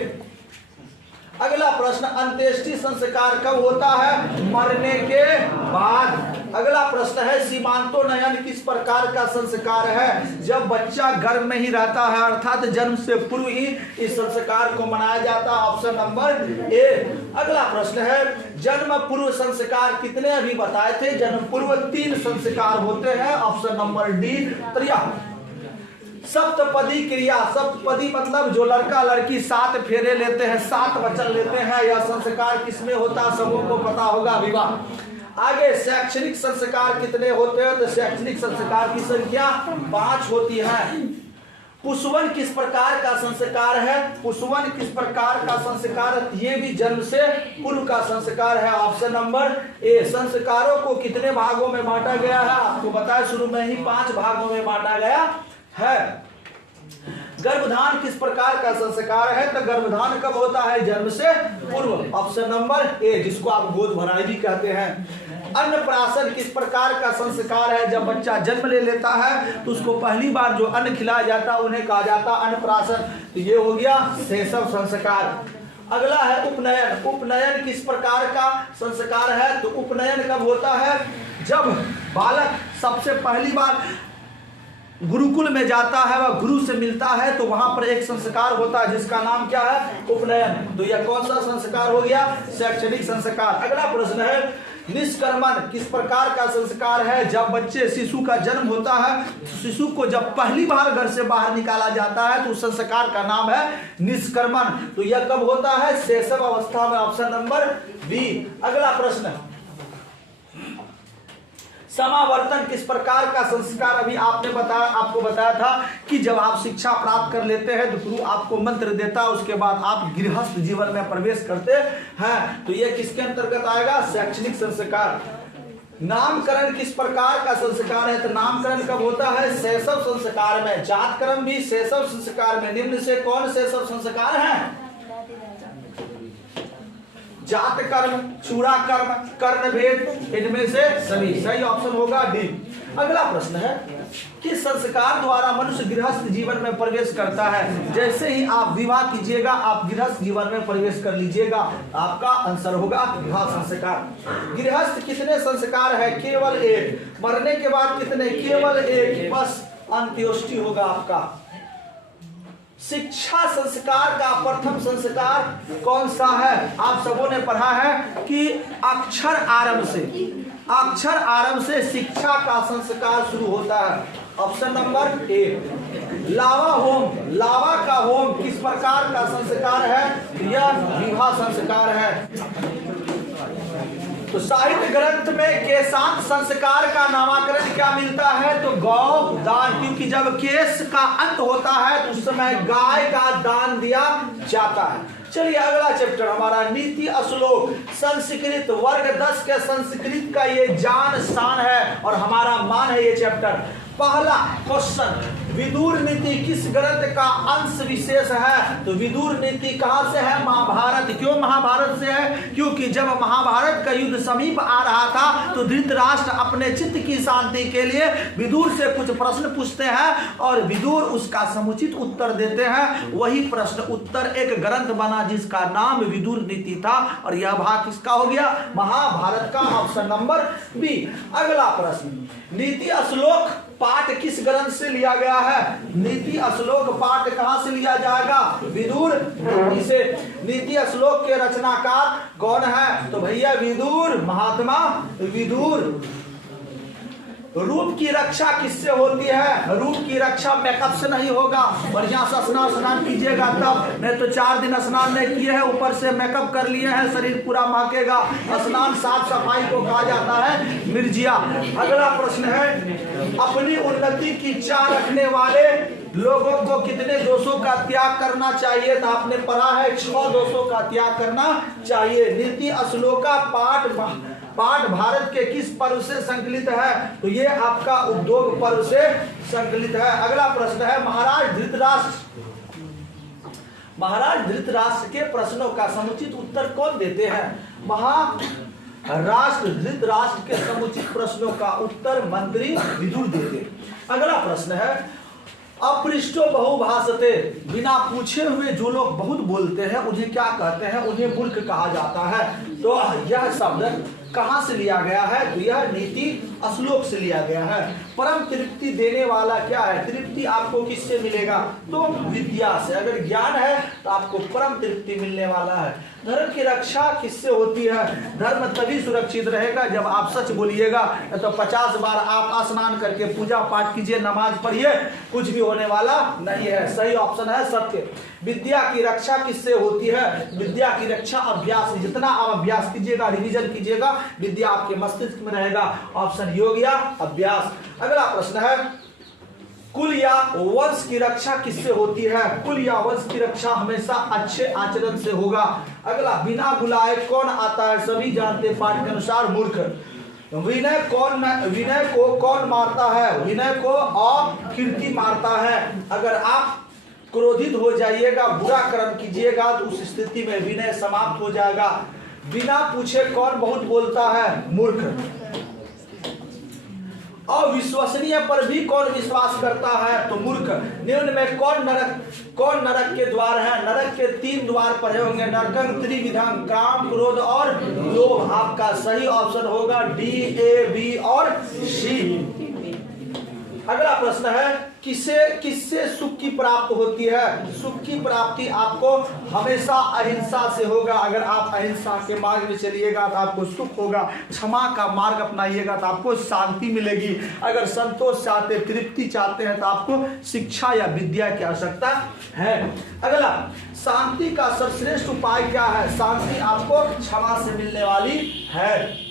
अगला प्रश्न, अंत्येष्टि संस्कार कब होता है? मरने के बाद। अगला प्रश्न है, सीमांतोन्नयन किस प्रकार का संस्कार है? जब बच्चा गर्भ में ही रहता है, अर्थात जन्म से पूर्व ही इस संस्कार को मनाया जाता है। ऑप्शन नंबर ए। अगला प्रश्न है, जन्म पूर्व संस्कार कितने अभी बताए थे? जन्म पूर्व 3 संस्कार होते हैं। Option number D 3। सप्तपदी क्रिया, सप्तपदी मतलब जो लड़का लड़की 7 फेरे लेते हैं, 7 वचन लेते हैं, यह संस्कार किसमें होता है? सबों को पता होगा, विवाह। आगे, शैक्षणिक संस्कार कितने होते हैं? तो शैक्षणिक संस्कार की संख्या 5 होती है। पुष्वन किस प्रकार का संस्कार है? पुष्वन किस प्रकार का संस्कार? ये भी जन्म से पूर्व का संस्कार है। ऑप्शन नंबर ए। संस्कारों को कितने भागों में बांटा गया है? आपको बताया शुरू में ही 5 भागों में बांटा गया है। गर्भधान किस प्रकार का संस्कार है? तो गर्भधान कब होता है? जन्म से पूर्व। ऑप्शन नंबर ए, जिसको आप गोद भराई भी कहते हैं। अन्नप्राशन किस प्रकार का संस्कार है? जब बच्चा जन्म ले लेता है तो उसको पहली बार जो अन्न खिलाया जाता है उन्हें कहा जाता है अन्नप्राशन। तो ये हो गया शैशव संस्कार। अगला है उपनयन। उपनयन किस प्रकार का संस्कार है? तो उपनयन कब होता है? जब बालक सबसे पहली बार गुरुकुल में जाता है, वह गुरु से मिलता है, तो वहां पर एक संस्कार होता है जिसका नाम क्या है? उपनयन। तो यह कौन सा संस्कार हो गया? शैक्षणिक संस्कार। अगला प्रश्न है, निष्कर्मण किस प्रकार का संस्कार है? जब बच्चे शिशु का जन्म होता है, शिशु को जब पहली बार घर से बाहर निकाला जाता है तो उस संस्कार का नाम है निष्कर्मण। तो यह कब होता है? शैशव अवस्था में। Option number B. अगला प्रश्न, समावर्तन किस प्रकार का संस्कार? अभी आपको बताया था कि जब आप शिक्षा प्राप्त कर लेते हैं तो गुरु आपको मंत्र देता है, उसके बाद आप गृहस्थ जीवन में प्रवेश करते हैं। तो ये किसके अंतर्गत आएगा? शैक्षणिक संस्कार। नामकरण किस प्रकार का संस्कार है? तो नामकरण कब होता है? शैशव संस्कार में। जातकर्म भी शैशव संस्कार में। निम्न से कौन शैशव संस्कार है? जात कर्म, चूड़ा कर्म, कर्ण भेद, इनमें से सभी। सही ऑप्शन होगा डी। अगला प्रश्न है, किस संस्कार द्वारा मनुष्य गृहस्थ जीवन में प्रवेश करता है? जैसे ही आप विवाह कीजिएगा, आप गृहस्थ जीवन में प्रवेश कर लीजिएगा। आपका आंसर होगा विवाह संस्कार। गृहस्थ कितने संस्कार है? केवल एक। मरने के बाद कितने? केवल एक। बस अंत्योष्टि होगा आपका। शिक्षा संस्कार का प्रथम संस्कार कौन सा है? आप सबों ने पढ़ा है कि अक्षर आरंभ से शिक्षा का संस्कार शुरू होता है। Option number A. लावा होम, लावा का होम किस प्रकार का संस्कार है? यह विवाह संस्कार है। तो साहित्य ग्रंथ में केशांत संस्कार का नामकरण क्या मिलता है? तो गौ दान, क्योंकि जब केश का अंत होता है तो उस समय गाय का दान दिया जाता है। चलिए अगला चैप्टर हमारा नीति श्लोक संस्कृत। वर्ग 10 के संस्कृत का ये जान शान है और हमारा मान है ये चैप्टर। पहला क्वेश्चन, विदुर नीति किस ग्रंथ का अंश विशेष है? तो विदुर नीति कहां से है? महाभारत। क्यों महाभारत से है? क्योंकि जब महाभारत का युद्ध समीप आ रहा था तो धृतराष्ट्र अपने चित्त की शांति के लिए विदुर से कुछ प्रश्न पूछते हैं और विदुर उसका समुचित उत्तर देते हैं। वही प्रश्न उत्तर एक ग्रंथ बना जिसका नाम विदुर नीति था और यह भाग किसका हो गया? महाभारत का। Option number B. अगला प्रश्न, नीति श्लोक पाठ किस ग्रंथ से लिया गया है? नीति श्लोक पाठ कहां से लिया जाएगा? विदुर नीति से। नीति श्लोक के रचनाकार कौन है? तो भैया विदुर, महात्मा विदुर। रूप की रक्षा किससे होती है? रूप की रक्षा मेकअप से नहीं होगा। बढ़िया से स्नान कीजिएगा तब, नहीं तो 4 दिन स्नान नहीं किए हैं, ऊपर से मेकअप कर लिए हैं, शरीर पूरा महकेगा। स्नान साफ सफाई को कहा जाता है मिर्जिया। अगला प्रश्न है, अपनी उन्नति की चाह रखने वाले लोगों को कितने दोषों का त्याग करना चाहिए? तो आपने पढ़ा है 6 दोषों का त्याग करना चाहिए। नीति श्लोका पाठ भारत के किस पर्व से संकलित है? तो ये आपका उद्योग पर्व से संकलित है। अगला प्रश्न है, महाराज धृतराष्ट्र के प्रश्नों का समुचित उत्तर कौन देते हैं? महाराष्ट्र धृतराष्ट्र के समुचित प्रश्नों का उत्तर मंत्री विदुर देते। अगला प्रश्न है, अपृष्टो बहुभाषते, बिना पूछे हुए जो लोग बहुत बोलते हैं उन्हें क्या कहते हैं? उन्हें मूर्ख कहा जाता है। तो यह शब्द कहां से लिया गया है? तो यह नीति श्लोक से लिया गया है। परम तृप्ति देने वाला क्या है? तृप्ति आपको किससे मिलेगा? तो विद्या से। अगर ज्ञान है तो आपको परम तृप्ति मिलने वाला है। धर्म की रक्षा किससे होती है? धर्म तभी सुरक्षित रहेगा जब आप सच बोलिएगा। तो 50 बार आप स्नान करके पूजा पाठ कीजिए, नमाज पढ़िए, कुछ भी होने वाला नहीं है। सही ऑप्शन है सत्य। विद्या की रक्षा किससे होती है? विद्या की रक्षा अभ्यास, जितना आप अभ्यास कीजिएगा, रिवीजन कीजिएगा, विद्या आपके मस्तिष्क में रहेगा। ऑप्शन योग या अभ्यास। अगला प्रश्न है, कुल या वंश की रक्षा किससे होती है? कुल या वंश की रक्षा हमेशा अच्छे आचरण से होगा। अगला, बिना बुलाए कौन आता है? सभी जानते पाठ के अनुसार मूर्ख। विनय को कौन मारता है? विनय को अकीर्ति मारता है। अगर आप क्रोधित हो जाइएगा, बुरा कर्म कीजिएगा तो उस स्थिति में विनय समाप्त हो जाएगा। बिना पूछे कौन बहुत बोलता है? मूर्ख। अविश्वसनीय पर भी कौन विश्वास करता है? तो मूर्ख। निम्न में कौन नरक के द्वार है? नरक के 3 द्वार पढ़े होंगे, नरकं त्रिविधं, काम, क्रोध और लोभ। आपका सही ऑप्शन होगा डी, ए, बी और सी। अगला प्रश्न है, किससे सुख की प्राप्ति होती है? सुख की प्राप्ति आपको हमेशा अहिंसा से होगा। अगर आप अहिंसा के मार्ग में चलिएगा तो आपको सुख होगा। क्षमा का मार्ग अपनाइएगा तो आपको शांति मिलेगी। अगर संतोष चाहते, तृप्ति चाहते हैं तो आपको शिक्षा या विद्या की आवश्यकता है। अगला, शांति का सर्वश्रेष्ठ उपाय क्या है? शांति आपको क्षमा से मिलने वाली है।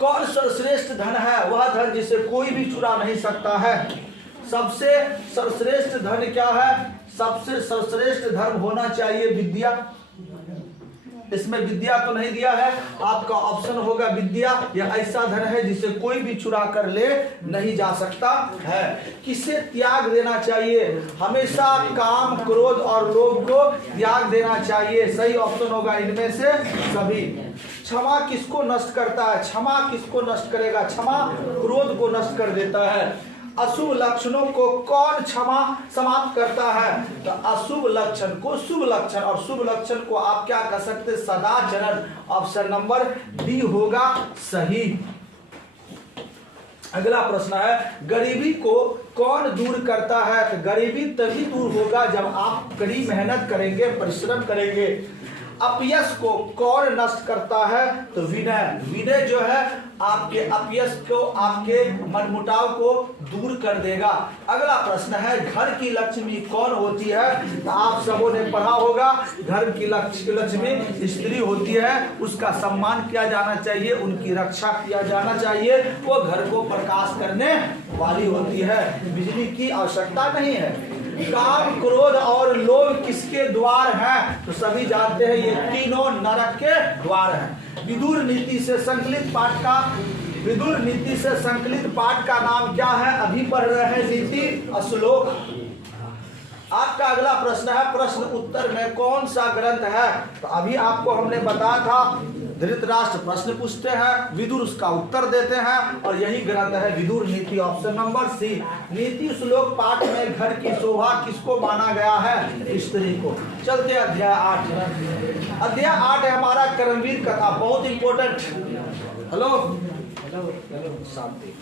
कौन सर्वश्रेष्ठ धन है? वह धन जिसे कोई भी चुरा नहीं सकता है। सबसे सर्वश्रेष्ठ धन क्या है? सबसे सर्वश्रेष्ठ धर्म होना चाहिए विद्या। इसमें विद्या तो नहीं दिया है, आपका ऑप्शन होगा विद्या। यह ऐसा धन है जिसे कोई भी चुरा कर ले नहीं जा सकता है। किसे त्याग देना चाहिए? हमेशा काम, क्रोध और लोभ को त्याग देना चाहिए। सही ऑप्शन होगा इनमें से सभी। क्षमा किसको नष्ट करता है? क्षमा किसको नष्ट करेगा? क्षमा क्रोध को नष्ट कर देता है। अशुभ लक्षणों को कौन क्षमा समाप्त करता है? तो अशुभ लक्षण को शुभ लक्षण, और शुभ लक्षण को आप क्या कह सकते हैं? सदाचरण। ऑप्शन नंबर डी होगा सही। अगला प्रश्न है, गरीबी को कौन दूर करता है? तो गरीबी तभी दूर होगा जब आप कड़ी मेहनत करेंगे, परिश्रम करेंगे। अपयश को कौन नष्ट करता है? तो विनय। विनय जो है आपके अपयश को, आपके मनमुटाव को दूर कर देगा। अगला प्रश्न है, घर की लक्ष्मी कौन होती है? तो आप सबों ने पढ़ा होगा, घर की लक्ष्मी स्त्री होती है। उसका सम्मान किया जाना चाहिए, उनकी रक्षा किया जाना चाहिए। वो घर को प्रकाश करने वाली होती है, बिजली की आवश्यकता नहीं है। काम, क्रोध और लोभ किसके द्वार हैं? तो सभी जानते हैं ये तीनों नरक के द्वार हैं। विदुर नीति से संकलित पाठ का नाम क्या है? अभी पढ़ रहे हैं नीति श्लोक। आपका अगला प्रश्न है, प्रश्न उत्तर में कौन सा ग्रंथ है? तो अभी आपको हमने बताया था, धृतराष्ट्र प्रश्न पूछते हैं, विदुर उसका उत्तर देते हैं, और यही ग्रंथ है Vidur Niti. Option number C. नीति श्लोक पाठ में घर की शोभा किसको माना गया है? स्त्री को। चलते अध्याय 8। अध्याय 8 है हमारा कर्मवीर कथा, बहुत इंपॉर्टेंट। हेलो शांति।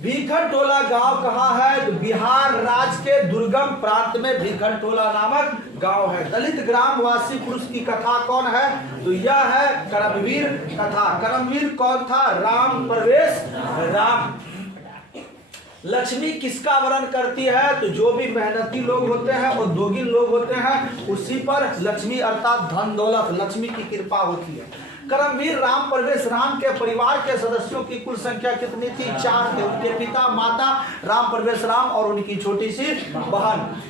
भीखन टोला गांव कहाँ है? तो बिहार राज्य के दुर्गम प्रांत में भीखन टोला नामक गांव है। दलित ग्रामवासी पुरुष की कथा कौन है? तो यह है कर्मवीर कथा। कर्मवीर कौन था? राम प्रवेश राम। लक्ष्मी किसका वर्ण करती है? तो जो भी मेहनती लोग होते हैं, उद्योगी लोग होते हैं, उसी पर लक्ष्मी अर्थात धन दौलत लक्ष्मी की कृपा होती है। कर्मवीर राम प्रवेश राम के परिवार के सदस्यों की कुल संख्या कितनी थी? 4 थे। उनके पिता, माता, राम प्रवेश राम और उनकी छोटी सी बहन।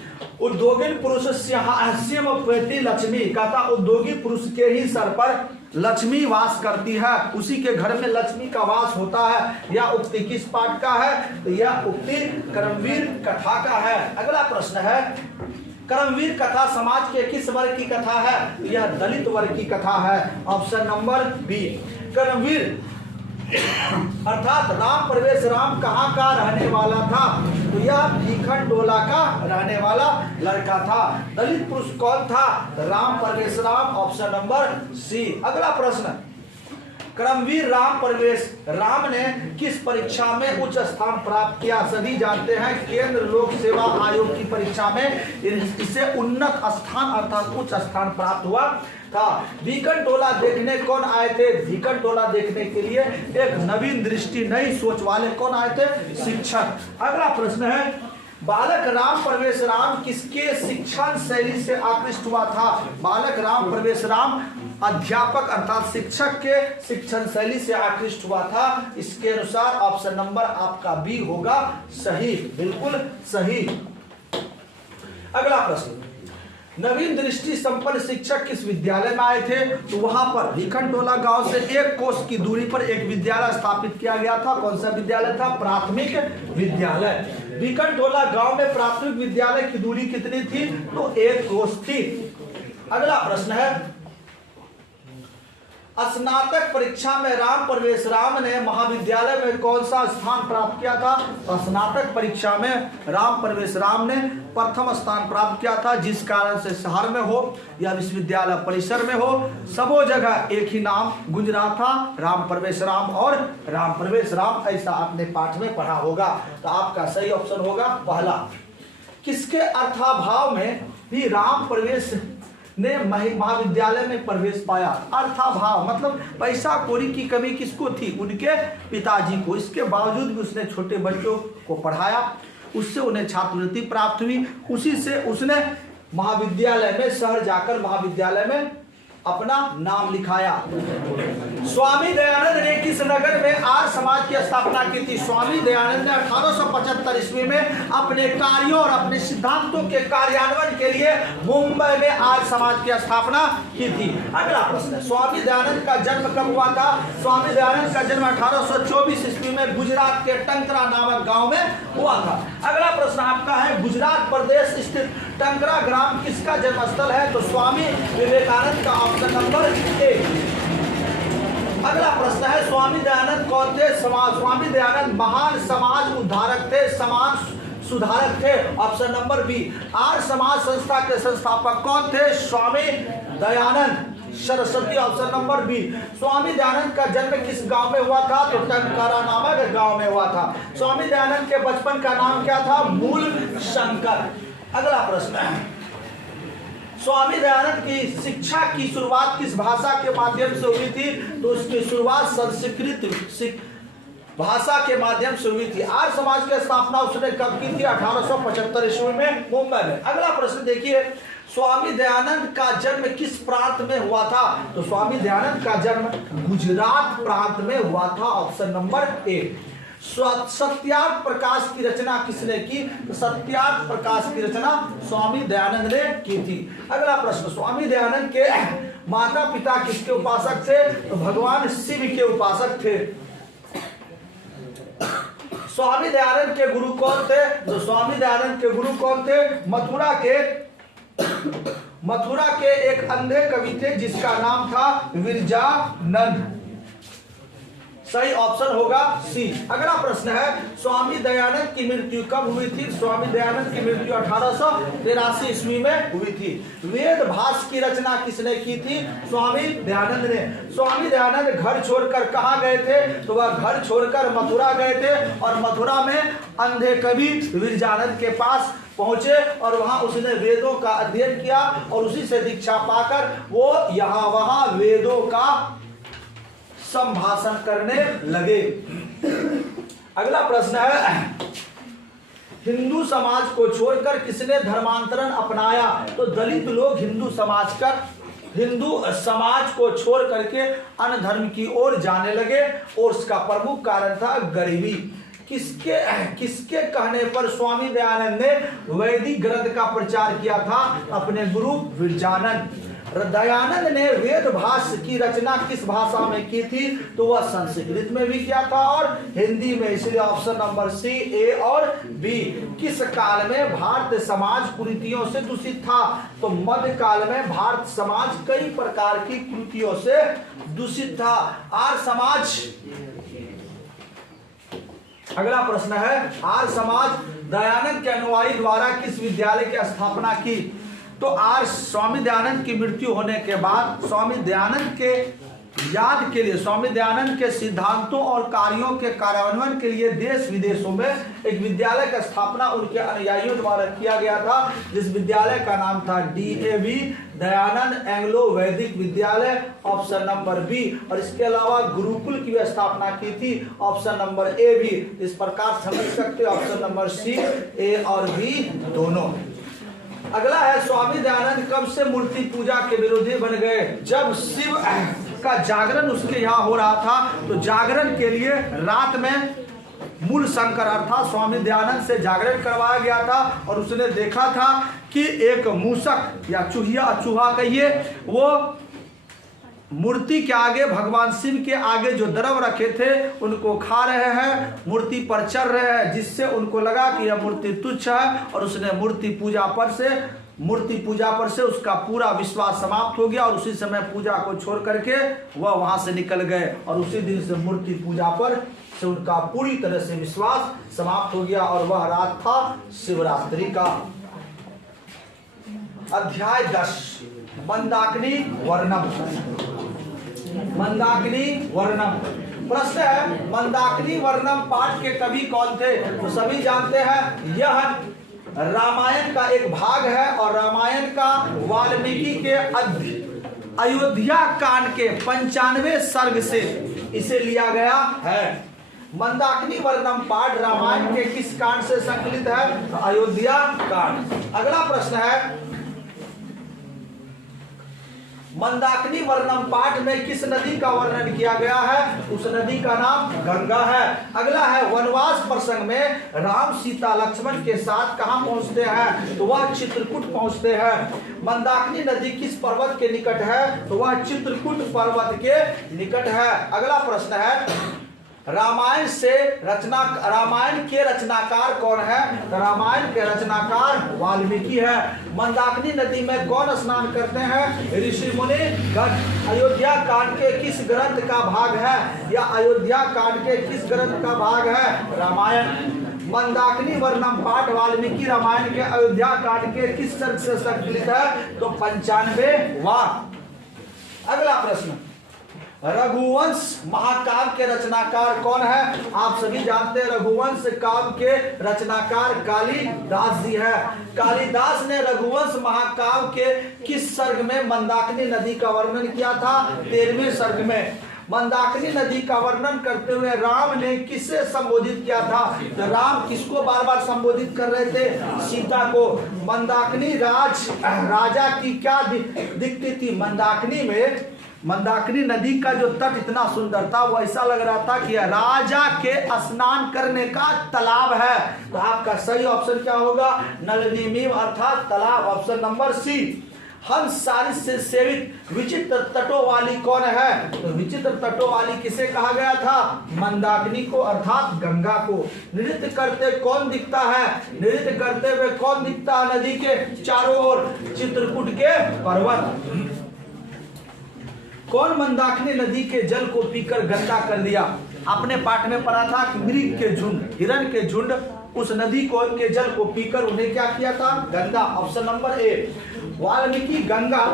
उद्योगी पुरुष सिंहास्यमपति लक्ष्मी, कहता उद्योगी पुरुष के ही सर पर लक्ष्मी वास करती है, उसी के घर में लक्ष्मी का वास होता है। यह उक्ति किस पाठ का है? तो यह उक्ति कर्मवीर कथा का है। अगला प्रश्न है, कर्मवीर कथा समाज के किस वर्ग की कथा है? तो यह दलित वर्ग की कथा है। Option number B. कर्मवीर अर्थात राम प्रवेश राम कहाँ का रहने वाला था? तो यह भीखन टोला का रहने वाला लड़का था। दलित पुरुष कौन था? राम प्रवेश राम। Option number C. अगला प्रश्न, कर्मवीर राम प्रवेश राम ने किस परीक्षा में उच्च स्थान प्राप्त किया? सभी जानते हैं केंद्र लोक सेवा आयोग की परीक्षा में इसे उन्नत स्थान अर्थात उच्च स्थान प्राप्त हुआ था। भीखन टोला देखने कौन आए थे? भीखन टोला देखने के लिए एक नवीन दृष्टि नई सोच वाले कौन आए थे? शिक्षक। अगला प्रश्न है, बालक राम प्रवेश राम किसके शिक्षण शैली से आकृष्ट हुआ था? बालक राम प्रवेश राम अध्यापक अर्थात शिक्षक के शिक्षण शैली से आकृष्ट हुआ था। इसके अनुसार ऑप्शन नंबर आपका बी होगा सही, बिल्कुल सही। अगला प्रश्न, नवीन दृष्टि संपन्न शिक्षक किस विद्यालय में आए थे? तो वहां पर भीखन टोला गांव से 1 कोस की दूरी पर एक विद्यालय स्थापित किया गया था। कौन सा विद्यालय था? प्राथमिक विद्यालय। भीखन टोला गांव में प्राथमिक विद्यालय की दूरी कितनी थी? तो 1 कोस थी। अगला प्रश्न है, स्नातक परीक्षा में राम प्रवेश राम ने महाविद्यालय में कौन सा स्थान प्राप्त किया था? स्नातक परीक्षा में राम प्रवेश राम ने प्रथम स्थान प्राप्त किया था। जिस कारण से शहर में हो या विश्वविद्यालय परिसर में हो, सबो जगह एक ही नाम गूंज रहा था, राम प्रवेश राम और राम प्रवेश राम। ऐसा आपने पाठ में पढ़ा होगा। तो आपका सही ऑप्शन होगा पहला। किसके अर्थाभाव में भी राम प्रवेश ने महाविद्यालय में प्रवेश पाया? अर्थाभाव मतलब पैसा कौड़ी की कमी किसको थी? उनके पिताजी को। इसके बावजूद भी उसने छोटे बच्चों को पढ़ाया, उससे उन्हें छात्रवृत्ति प्राप्त हुई। उसी से उसने महाविद्यालय में शहर जाकर महाविद्यालय में अपना नाम लिखाया। स्वामी दयानंद ने किस नगर में आर्य समाज की स्थापना की थी? स्वामी दयानंद ने 1875 ईस्वी में अपने कार्यों और अपने सिद्धांतों के कार्यान्वयन के लिए मुंबई में आर्य समाज की स्थापना की थी। अगला प्रश्न, स्वामी दयानंद का जन्म कब हुआ था? स्वामी दयानंद का जन्म 1824 ईस्वी में गुजरात के टंकरा नामक गांव में हुआ था। अगला प्रश्न आपका है, गुजरात प्रदेश स्थित टंकरा ग्राम किसका जन्मस्थल है? तो स्वामी विवेकानंद का। ऑप्शन नंबर ए। अगला प्रश्न है, स्वामी दयानंद कौन थे? स्वामी दयानंद महान समाज उद्धारक थे, समाज सुधारक थे। Option number B. Arya Samaj संस्था के संस्थापक कौन थे? Swami Dayanand Saraswati. Option number B. Swami Dayanand का जन्म किस गांव में हुआ था? तो टंकारा नामक गांव में हुआ था। स्वामी दयानंद के बचपन का नाम क्या था? मूल शंकर। अगला प्रश्न है, स्वामी दयानंद की शिक्षा की शुरुआत किस भाषा के माध्यम से हुई थी? तो उसकी शुरुआत संस्कृत भाषा के माध्यम से हुई थी। आर्य समाज की स्थापना उसने कब की थी? 1875 ईस्वी में मुंबई में। अगला प्रश्न देखिए, स्वामी दयानंद का जन्म किस प्रांत में हुआ था? तो स्वामी दयानंद का जन्म गुजरात प्रांत में हुआ था। Option number A. Satyarth Prakash की रचना किसने की? तो सत्यार्थ प्रकाश की रचना स्वामी दयानंद ने की थी। अगला प्रश्न, स्वामी दयानंद के माता पिता किसके उपासक थे? तो भगवान शिव के उपासक थे। स्वामी दयानंद के गुरु कौन थे? तो स्वामी दयानंद के गुरु कौन थे? मथुरा के एक अंधे कवि थे जिसका नाम था विरजानंद। सही ऑप्शन होगा सी। अगला प्रश्न है स्वामी दयानंद की मृत्यु कब हुई थी? स्वामी दयानंद की मृत्यु 1883 ईस्वी में हुई थी। वेद भाष्य की रचना किसने की थी? स्वामी दयानंद ने। स्वामी दयानंद घर छोड़कर कहाँ गए थे? तो वह घर छोड़कर मथुरा गए थे और मथुरा में अंधे कवि विरजानंद के पास पहुंचे और वहां उसने वेदों का अध्ययन किया और उसी से दीक्षा पाकर वो यहाँ वहां वेदों का संभाषण करने लगे। अगला प्रश्न है हिंदू समाज को छोड़कर किसने धर्मांतरण अपनाया? तो दलित लोग हिंदू समाज को छोड़ करके अन्य धर्म की ओर जाने लगे और उसका प्रमुख कारण था गरीबी। किसके कहने पर स्वामी दयानंद ने वैदिक ग्रंथ का प्रचार किया था? अपने गुरु विरजानंद। दयानंद ने वेद भाष्य की रचना किस भाषा में की थी? तो वह संस्कृत में भी किया था और हिंदी में, इसलिए ऑप्शन नंबर सी, ए और बी। किस काल में भारत समाज कुरीतियों से दूषित था? तो मध्य काल में भारत समाज कई प्रकार की कुरीतियों से दूषित था। आर्य समाज। अगला प्रश्न है आर्य समाज दयानंद के अनुयायी द्वारा किस विद्यालय की स्थापना की? तो आर्य स्वामी दयानंद की मृत्यु होने के बाद स्वामी दयानंद के याद के लिए, स्वामी दयानंद के सिद्धांतों और कार्यों के कार्यान्वयन के लिए देश विदेशों में एक विद्यालय का स्थापना उनके अनुयायियों द्वारा किया गया था, जिस विद्यालय का नाम था DAV दयानंद एंग्लो वैदिक विद्यालय, ऑप्शन नंबर बी। और इसके अलावा गुरुकुल की भी स्थापना की थी, ऑप्शन नंबर ए भी। इस प्रकार समझ सकते हैं ऑप्शन नंबर सी, ए और बी दोनों। अगला है स्वामी दयानंद कब से मूर्ति पूजा के विरोधी बन गए? जब शिव का जागरण उसके यहाँ हो रहा था तो जागरण के लिए रात में मूल शंकर अर्थात स्वामी दयानंद से जागरण करवाया गया था और उसने देखा था कि एक मूषक या चूहा कहिए, वो मूर्ति के आगे, भगवान शिव के आगे जो द्रव रखे थे उनको खा रहे हैं, मूर्ति पर चढ़ रहे हैं, जिससे उनको लगा कि यह मूर्ति तुच्छ है और उसने मूर्ति पूजा पर से उसका पूरा विश्वास समाप्त हो गया और उसी समय पूजा को छोड़ करके वह वहां से निकल गए और उसी दिन से मूर्ति पूजा पर से उनका पूरी तरह से विश्वास समाप्त हो गया और वह रात था शिवरात्रि का। अध्याय 10 मंदाकिनी वर्णम। मंदाकिनी वर्णम प्रश्न है मंदाकिनी वर्णम पाठ के कवि कौन थे? तो सभी जानते हैं यह रामायण का एक भाग है और रामायण का वाल्मीकि के अयोध्या कांड के 95वें सर्ग से इसे लिया गया है। मंदाकिनी वर्णम पाठ रामायण के किस कांड से संकलित है? तो अयोध्या कांड। अगला प्रश्न है मंदाकिनी वर्णम पाठ में किस नदी का वर्णन किया गया है? उस नदी का नाम गंगा है। अगला है वनवास प्रसंग में राम सीता लक्ष्मण के साथ कहां पहुंचते हैं? तो वह चित्रकूट पहुंचते हैं। मंदाकिनी नदी किस पर्वत के निकट है? तो वह चित्रकूट पर्वत के निकट है। अगला प्रश्न है रामायण के रचनाकार कौन है? तो रामायण के रचनाकार वाल्मीकि है। मंदाकिनी नदी में कौन स्नान करते हैं? ऋषि मुनि गण। अयोध्या कांड के किस ग्रंथ का भाग है? या अयोध्या कांड के किस ग्रंथ का भाग है? रामायण। मंदाकिनी वर्णम पाठ वाल्मीकि रामायण के अयोध्या कांड के किस सर्ग से संकलित है? तो 95वां। अगला प्रश्न रघुवंश महाकाव्य के रचनाकार कौन है? आप सभी जानते हैं रघुवंश काव्य के रचनाकार कालिदास जी है। कालिदास ने रघुवंश महाकाव्य के किस सर्ग में मंदाकिनी नदी का वर्णन किया था? 13वें सर्ग में। मंदाकिनी नदी का वर्णन करते हुए राम ने किससे संबोधित किया था? तो राम किसको बार बार संबोधित कर रहे थे? सीता को। मंदाकिनी राजा की क्या दिखती थी? मंदाकिनी नदी का जो तट इतना सुंदर था वो ऐसा लग रहा था कि राजा के स्नान करने का तालाब है। तो आपका सही ऑप्शन क्या होगा? नलनीमीव अर्थात तालाब, ऑप्शन नंबर सी। हंस सारिस से सेवित विचित्र तटों वाली कौन है? तो विचित्र तटों वाली किसे कहा गया था? मंदाकिनी को अर्थात गंगा को। नृत्य करते कौन दिखता है? नृत्य करते हुए कौन दिखता है नदी के चारों ओर? चित्रकूट के पर्वत। कौन मंदाकिनी नदी के जल को पीकर गंदा कर दिया? आपने पाठ में पढ़ा था कि मृग के झुंड, हिरण के झुंड उस नदी को के जल को पीकर उन्हें क्या किया था? गंगा। ऑप्शन नंबर ए। वाल्मीकि गंगा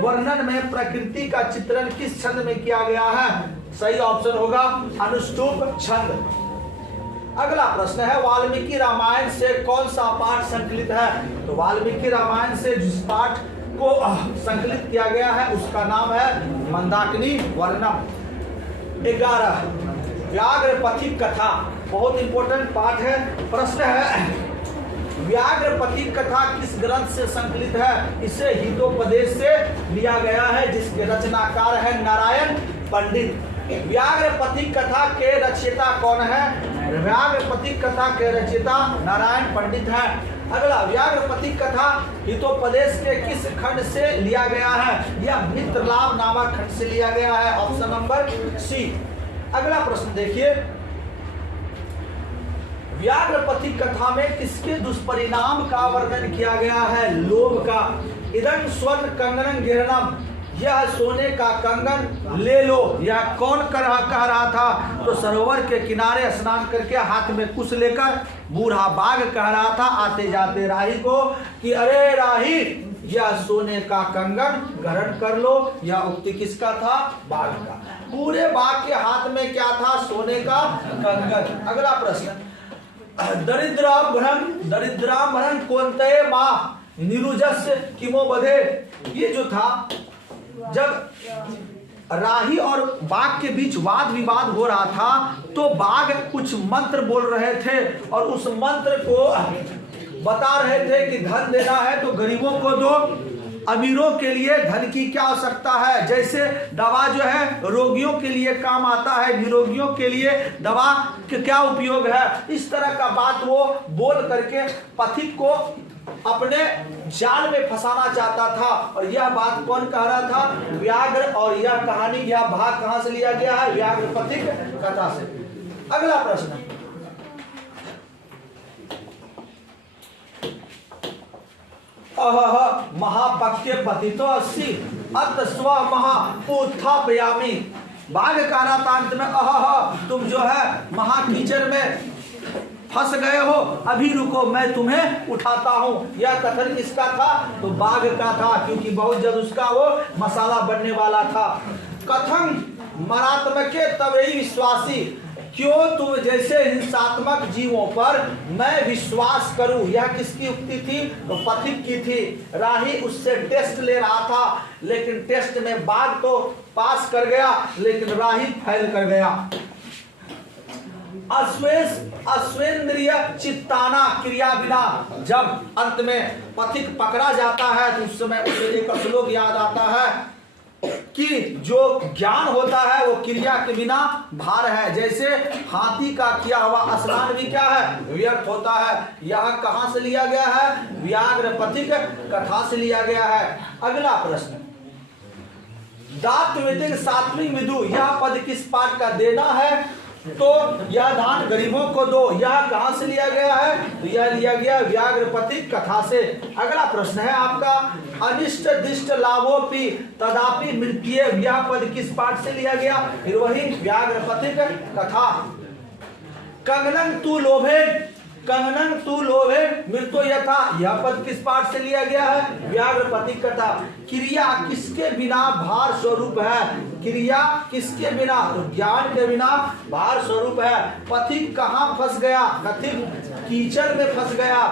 वर्णन में प्रकृति का चित्रण किस छंद में किया गया है? सही ऑप्शन होगा अनुष्टुप छंद। अगला प्रश्न है वाल्मीकि रामायण से कौन सा पाठ संकलित है? तो वाल्मीकि रामायण से जिस पाठ को संकलित किया गया है उसका नाम है मंदाकिनी वर्णम। 11 व्याघ्र पथिक कथा, बहुत इंपॉर्टेंट पाठ है। प्रश्न है व्याघ्र पथिक कथा किस ग्रंथ से संकलित है? इसे हितोपदेश से लिया गया है जिसके रचनाकार है नारायण पंडित। व्याघ्र पथिक कथा के रचयिता कौन है? व्याघ्र पथिक कथा के रचयिता नारायण पंडित है। अगला व्याघ्र पथिक कथा हितोपदेश के किस खंड से लिया गया है? यह मित्रलाभ नामक खंड से लिया गया है। Option number C. अगला प्रश्न देखिए व्याघ्र पथिक कथा में किसके दुष्परिणाम का वर्णन किया गया है? लोभ का। इदं स्वर्ण कंगनम गृह्णम, यह सोने का कंगन ले लो, यह कौन कह रहा था? तो सरोवर के किनारे स्नान करके हाथ में कुश लेकर बूढ़ा बाघ कह रहा था आते जाते राही को कि अरे राही यह सोने का कंगन ग्रहण कर लो। यह उक्ति किसका था? बाघ का। पूरे बाघ के हाथ में क्या था? सोने का कंगन। अगला प्रश्न दरिद्राभरण कोन्ते माँ निरुजस्य किमो बधे, ये जो था जब राही और बाघ के बीच वाद विवाद हो रहा था तो बाघ कुछ मंत्र बोल रहे थे और उस मंत्र को बता रहे थे कि धन देना है तो गरीबों को दो, अमीरों के लिए धन की क्या आवश्यकता है? जैसे दवा जो है रोगियों के लिए काम आता है, निरोगियों के लिए दवा के क्या उपयोग है, इस तरह का बात वो बोल करके पथिक को अपने जाल में फंसाना चाहता था। और यह बात कौन कह रहा था? व्याघ्र। और यह कहानी, यह भाग कहां से लिया गया है? व्याघ्र पथिक कथा से। अगला प्रश्न महापक्य पतितो अस्सी अत स्व महाउत्थापयामि। बाघ कह रहा था अंत में तुम जो है महाकीचड़ में फंस गए हो, अभी रुको मैं तुम्हें उठाता हूं। यह कथन किसका था? तो बाघ का था, क्योंकि बहुत जल्द उसका वो मसाला बनने वाला था। कथन मरात्मके तवेहि विश्वासी, क्यों तुम जैसे हिंसात्मक जीवों पर मैं विश्वास करूं। यह किसकी उक्ति थी? तो पथिक की थी। राही उससे टेस्ट ले रहा था लेकिन टेस्ट में बाघ तो पास कर गया लेकिन राही फेल कर गया। अश्वेंद्रिय चित्ताना क्रिया बिना, जब अंत में पथिक पकड़ा जाता है तो उस समय उसे एक श्लोक याद आता है कि जो ज्ञान होता है वो क्रिया के बिना भार है। जैसे हाथी का किया हुआ स्नान भी क्या है? व्यर्थ होता है। यह कहां से लिया गया है? व्याघ्र पथिक कथा से लिया गया है। अगला प्रश्न दात्विक सात्विक विदु, यह पद किस पाठ का देना है? तो यह दान गरीबों को दो, यह कहां से लिया गया है? तो यह लिया गया व्याघ्र पथिक कथा से। अगला प्रश्न है आपका अनिष्ट दिष्ट लाभोपि तदापि मृत्युये, यह पद किस पाठ से लिया गया? फिर वही व्याघ्र पथिक कथा। कंगनं तू लोभे मृत्यु यथा, यह पद किस पाठ से लिया गया है? व्याघ्र पथिक कथा। क्रिया किसके बिना भार स्वरूप है? क्रिया किसके बिना? तो ज्ञान के बिना भार स्वरूप है। पथिक कहां फंस गया? पथिक कीचड़ में फंस गया।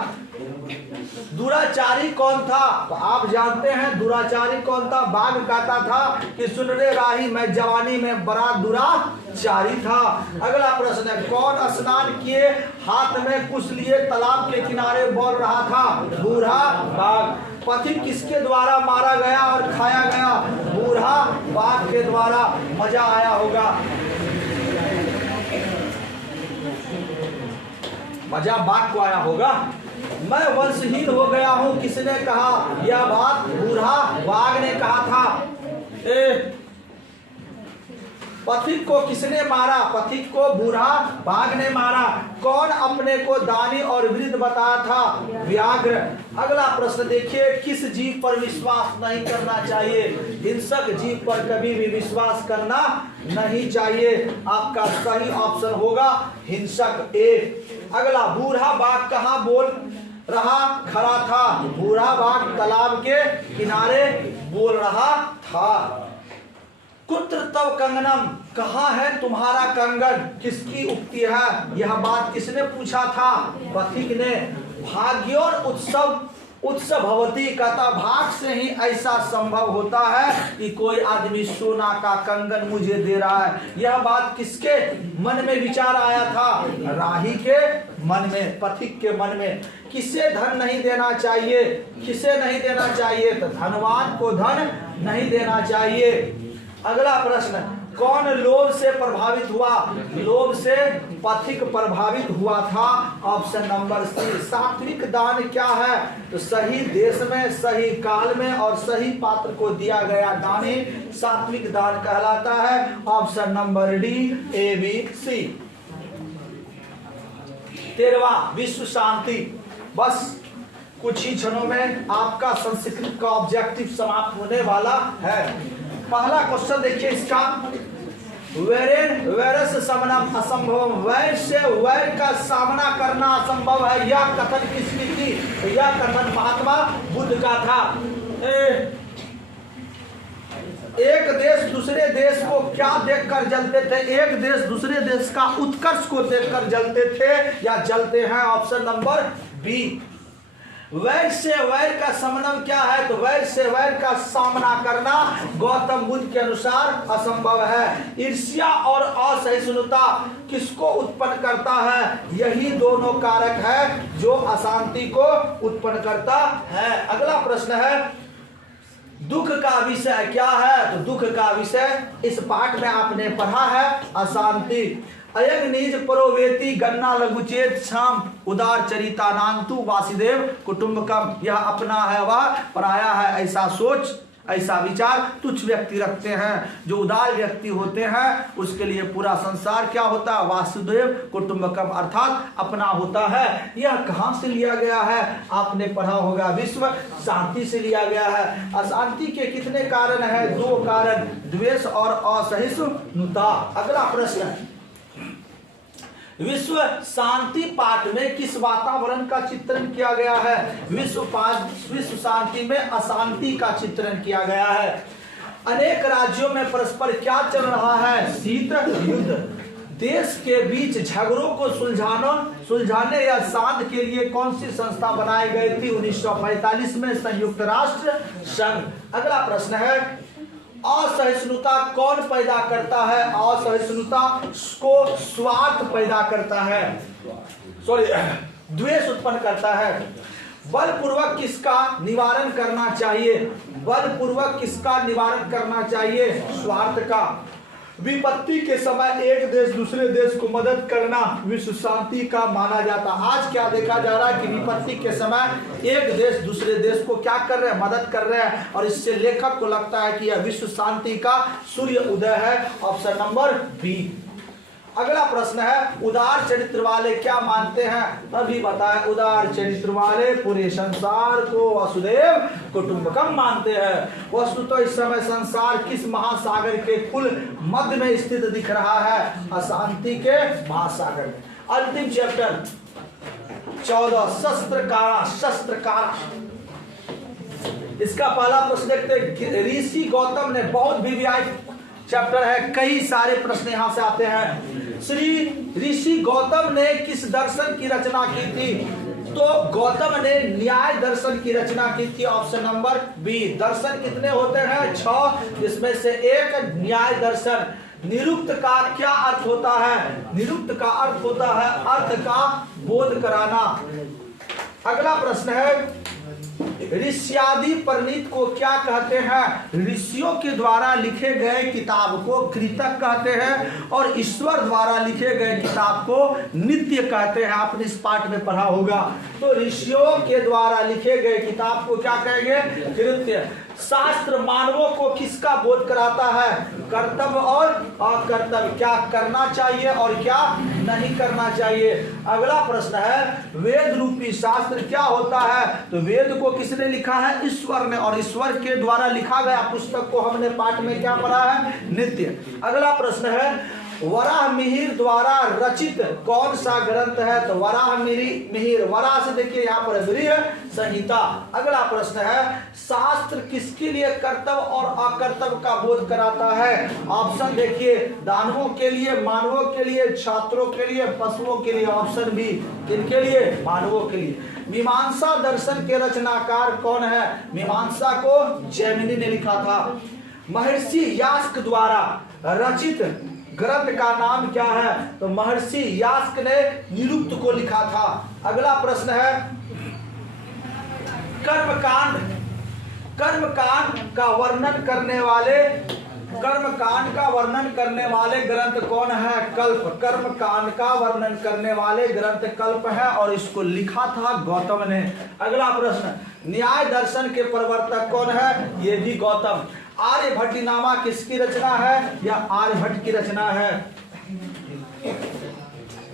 दुराचारी कौन था? तो आप जानते हैं दुराचारी कौन था? बाघ कहता था कि सुन रे राही मैं जवानी में बड़ा दुराचारी था। अगला प्रश्न है कौन स्नान किए हाथ में कुश लिए तालाब के किनारे बोल रहा था? बूढ़ा बाघ। पथिक किसके द्वारा मारा गया और खाया गया? बूढ़ा बाघ के द्वारा। मजा आया होगा, मजा बाघ को आया होगा। मैं वंशहीन हो गया हूं किसने कहा? यह बात बूढ़ा बाघ ने कहा था। पथिक को किसने मारा? पथिक को बूढ़ा बाघ ने मारा। कौन अपने को दानी और वृद्ध बताया था? व्याघ्र। अगला प्रश्न देखिए, किस जीव पर विश्वास नहीं करना चाहिए? हिंसक जीव पर कभी भी विश्वास करना नहीं चाहिए। आपका सही ऑप्शन होगा हिंसक ए। अगला, बूढ़ा बाघ कहाँ बोल रहा खड़ा था? बूढ़ा बाघ तालाब के किनारे बोल रहा था। कुत्र तव कंगनम, कहाँ है तुम्हारा कंगन? किसकी उक्ति है? यह बात किसने पूछा था? पथिक ने। भाग्योन उत्सव भवती, कहता भाग से ही ऐसा संभव होता है कि कोई आदमी सोना का कंगन मुझे दे रहा है। यह बात किसके मन में विचार आया था? राही के मन में, पथिक के मन में। किसे धन नहीं देना चाहिए? किसे नहीं देना चाहिए? तो धनवान को धन नहीं देना चाहिए। अगला प्रश्न, कौन लोभ से प्रभावित हुआ? लोभ से पथिक प्रभावित हुआ था। Option number C. सात्विक दान क्या है? तो सही देश में, सही काल में और सही पात्र को दिया गया दान ही सात्विक दान कहलाता है। ऑप्शन नंबर डी, ए, बी, सी। 13वां, विश्व शांति। बस कुछ ही क्षणों में आपका संस्कृत का ऑब्जेक्टिव समाप्त होने वाला है। पहला क्वेश्चन देखिए इसका, वैरस समनम असंभव, वैर से वैर का सामना करना असंभव है। यह कथन किसकी थी? यह कथन महात्मा बुद्ध का था। एक देश दूसरे देश को क्या देखकर जलते थे? एक देश दूसरे देश का उत्कर्ष को देखकर जलते थे या जलते हैं। Option number B. वैर से वैर का समनम क्या है? तो वैर से वैर का सामना करना गौतम बुद्ध के अनुसार असंभव है। ईर्ष्या और असहिष्णुता किसको उत्पन्न करता है? यही दोनों कारक है जो अशांति को उत्पन्न करता है। अगला प्रश्न है, दुख का विषय क्या है? तो दुख का विषय इस पाठ में आपने पढ़ा है अशांति। अयग निज परोवेती गन्ना लघुचेत शाम उदार चरिता नान्तु वासुदेव कुटुंबकम। यह अपना है वह पराया है, ऐसा सोच ऐसा विचार तुच्छ व्यक्ति रखते हैं। जो उदार व्यक्ति होते हैं उसके लिए पूरा संसार क्या होता है? वासुदेव कुटुंबकम, अर्थात अपना होता है। यह कहाँ से लिया गया है? आपने पढ़ा होगा विश्व शांति से लिया गया है। अशांति के कितने कारण है? 2 कारण, द्वेष और असहिष्णुता। अगला प्रश्न है, विश्व शांति पाठ में किस वातावरण का चित्रण किया गया है? विश्व शांति में अशांति का चित्रण किया गया है। अनेक राज्यों में परस्पर क्या चल रहा है? शीत युद्ध। देश के बीच झगड़ों को सुलझाने या शांत के लिए कौन सी संस्था बनाई गई थी? 1945 में संयुक्त राष्ट्र संघ। अगला प्रश्न है, असहिष्णुता कौन पैदा करता है? असहिष्णुता को स्वार्थ पैदा करता है, द्वेष उत्पन्न करता है। बलपूर्वक किसका निवारण करना चाहिए? बलपूर्वक किसका निवारण करना चाहिए? स्वार्थ का। विपत्ति के समय एक देश दूसरे देश को मदद करना विश्व शांति का माना जाता। आज क्या देखा जा रहा है कि विपत्ति के समय एक देश दूसरे देश को क्या कर रहे हैं? मदद कर रहे हैं, और इससे लेखक को लगता है कि यह विश्व शांति का सूर्य उदय है। Option number B. अगला प्रश्न है, उदार चरित्र वाले क्या मानते हैं? अभी बताएं। उदार चरित्र वाले पूरे संसार को वसुदेव कुटुंबकम मानते हैं। वस्तुतः इस समय संसार किस महासागर के कुल मध्य में स्थित दिख रहा है? अशांति के महासागर में। अंतिम चैप्टर 14, शस्त्रकारा। इसका पहला प्रश्न देखते हैं। ऋषि गौतम ने, बहुत विव्याय चैप्टर है, कई सारे प्रश्न यहां से आते हैं। ऋषि गौतम ने किस दर्शन की रचना की थी? तो गौतम ने न्याय दर्शन की रचना की थी। Option number B. दर्शन कितने होते हैं? 6, इसमें से एक न्याय दर्शन। निरुक्त का क्या अर्थ होता है? निरुक्त का अर्थ होता है अर्थ का बोध कराना। अगला प्रश्न है, ऋष्यादि परिणीत को क्या कहते हैं? ऋषियों के द्वारा लिखे गए किताब को कृतक कहते हैं और ईश्वर द्वारा लिखे गए किताब को नित्य कहते हैं। आपने इस पाठ में पढ़ा होगा। तो ऋषियों के द्वारा लिखे गए किताब को क्या कहेंगे? कृत्य। शास्त्र मानवों को किसका बोध कराता है? कर्तव्य और अकर्तव्य, क्या करना चाहिए और क्या नहीं करना चाहिए। अगला प्रश्न है, वेद रूपी शास्त्र क्या होता है? तो वेद को किसने लिखा है? ईश्वर ने, और ईश्वर के द्वारा लिखा गया पुस्तक को हमने पाठ में क्या पढ़ा है? नित्य। अगला प्रश्न है, वराह मिहिर द्वारा रचित कौन सा ग्रंथ है? तो वराह मिहिर, वराह से देखिए यहाँ पर गृह संहिता। अगला प्रश्न है, शास्त्र किसके लिए कर्तव्य और अकर्तव्य का बोध कराता है? ऑप्शन देखिए, दानवों के लिए, मानवों के लिए, छात्रों के लिए, पशुओं के लिए। ऑप्शन बी, किनके लिए? मानवों के लिए। मीमांसा दर्शन के रचनाकार कौन है? मीमांसा को जैमिनी ने लिखा था। महर्षि यास्क द्वारा रचित ग्रंथ का नाम क्या है? तो महर्षि यास्क ने निरुक्त को लिखा था। अगला प्रश्न है, कर्मकांड का वर्णन करने वाले ग्रंथ कौन है? कल्प। कर्मकांड का वर्णन करने वाले ग्रंथ कल्प है और इसको लिखा था गौतम ने। अगला प्रश्न, न्याय दर्शन के प्रवर्तक कौन है? ये भी गौतम। आर्यभट्टीनामा किसकी रचना है? या आर्यभट्ट की रचना है।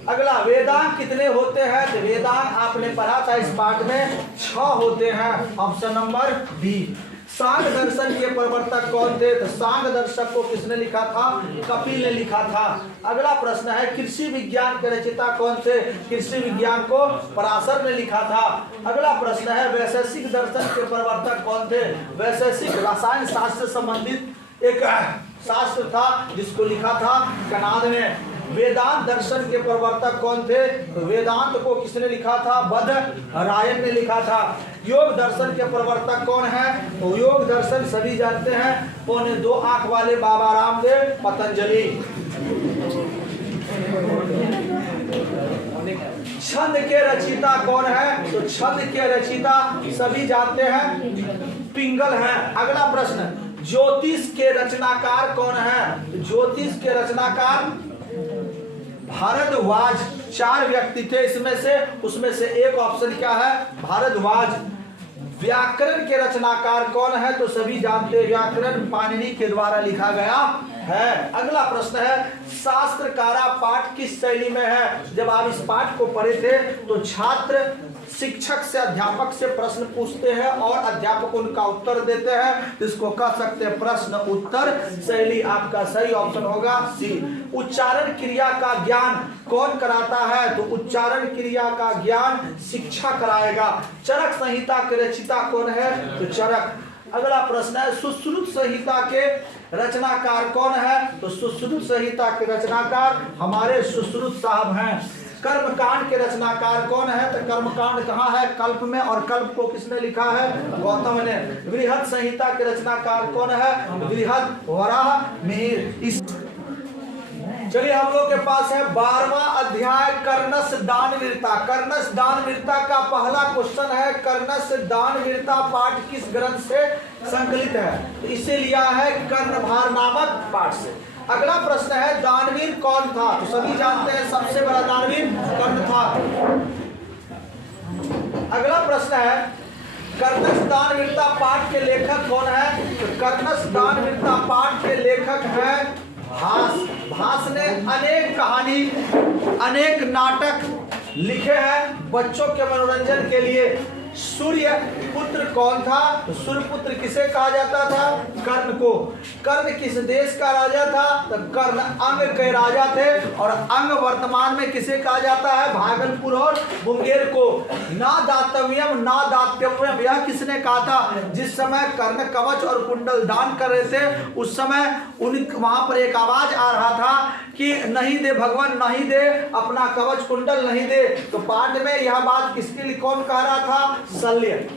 अगला, वेदांग कितने होते हैं? तो वेदांग आपने पढ़ा था इस पाठ में 6 होते हैं। Option number B. सांग दर्शन के प्रवर्तक कौन थे? तो सांग दर्शक को किसने लिखा था? कपिल ने लिखा था। अगला प्रश्न है, कृषि विज्ञान के रचयिता कौन थे? कृषि विज्ञान को पराशर ने लिखा था। अगला प्रश्न है, वैशेषिक दर्शन के प्रवर्तक कौन थे? वैशेषिक रसायन शास्त्र से संबंधित एक शास्त्र था जिसको लिखा था कनाद ने। वेदांत दर्शन के प्रवर्तक कौन थे? तो वेदांत को किसने लिखा था? बद्धरायण ने लिखा था। योग दर्शन के प्रवर्तक कौन है? तो योग दर्शन सभी जानते हैं, 2 आंख वाले बाबा रामदेव, पतंजलि। छंद के रचयिता कौन है? तो छंद के रचयिता सभी जानते हैं, पिंगल हैं। अगला प्रश्न, ज्योतिष के रचनाकार कौन है? ज्योतिष के रचनाकार भारद्वाज। 4 व्यक्ति थे इसमें से, उसमें से एक ऑप्शन क्या है? भारद्वाज। व्याकरण के रचनाकार कौन है? तो सभी जानते हैं, व्याकरण पाणिनि के द्वारा लिखा गया है। अगला प्रश्न है, शास्त्रकारा पाठ किस शैली में है? जब आप इस पाठ को पढ़े थे तो छात्र शिक्षक से, अध्यापक से प्रश्न पूछते हैं और अध्यापक उनका उत्तर देते हैं, इसको कह सकते हैं प्रश्न उत्तर शैली। आपका सही ऑप्शन होगा सी। उच्चारण क्रिया का ज्ञान कौन कराता है? तो उच्चारण क्रिया का ज्ञान शिक्षा कराएगा। चरक संहिता के रचयिता कौन है? तो चरक। अगला प्रश्न है, सुश्रुत संहिता के रचनाकार कौन है? तो सुश्रुत संहिता के रचनाकार हमारे सुश्रुत साहब हैं। कर्मकांड के रचनाकार कौन है? तो कर्मकांड कहाँ है? कल्प में, और कल्प को किसने लिखा है? गौतम ने। बृहद संहिता के रचनाकार कौन है? बृहद वराह मिहिर। चलिए, हम लोग के पास है 12वां अध्याय, कर्णस दानवीरता। कर्णस दानवीरता का पहला क्वेश्चन है, कर्णस दानवीरता पाठ किस ग्रंथ से संकलित है? तो इसे लिया है कर्णभार नामक पाठ से। अगला प्रश्न है, दानवीर कौन था? तो सभी जानते हैं, सबसे बड़ा दानवीर कर्ण था। अगला प्रश्न है, कर्णस दानवीरता पाठ के लेखक कौन है? तो कर्णस दानवीरता पाठ के लेखक हैं भास। भास ने अनेक कहानी, अनेक नाटक लिखे हैं बच्चों के मनोरंजन के लिए। सूर्य पुत्र कौन था? तो सूर्य पुत्र किसे कहा जाता था? कर्ण को। कर्ण किस देश का राजा था? तो कर्ण अंग के राजा थे, और अंग वर्तमान में किसे कहा जाता है? भागलपुर और मुंगेर को। ना दातव्यम ना दातव्यम, यह किसने कहा था? जिस समय कर्ण कवच और कुंडल दान कर रहे थे, उस समय वहां पर एक आवाज आ रहा था कि नहीं दे भगवान, नहीं दे अपना कवच कुंडल, नहीं दे। तो पाठ में यह बात किसके लिए, कौन कह रहा था? शल्य।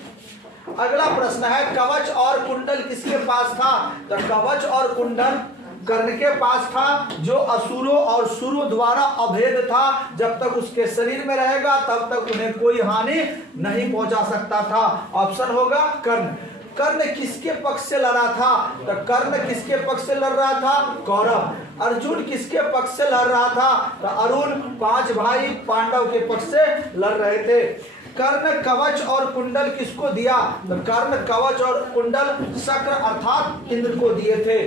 अगला प्रश्न है, कवच और कुंडल किसके पास था? तो कवच और कुंडल कर्ण के पास था, जो असुरों और सुरों द्वारा अभेद था। जब तक उसके शरीर में रहेगा तब तक उन्हें कोई हानि नहीं पहुंचा सकता था। ऑप्शन होगा कर्ण। कर्ण किसके पक्ष से लड़ा था? तो कर्ण किसके पक्ष से लड़ रहा था? कौरव। अर्जुन किसके पक्ष से लड़ रहा था? तो अरुण 5 भाई पांडव के पक्ष से लड़ रहे थे। कर्ण कवच और कुंडल किसको दिया? तो कर्ण कवच और कुंडल शक्र अर्थात इंद्र को दिए थे।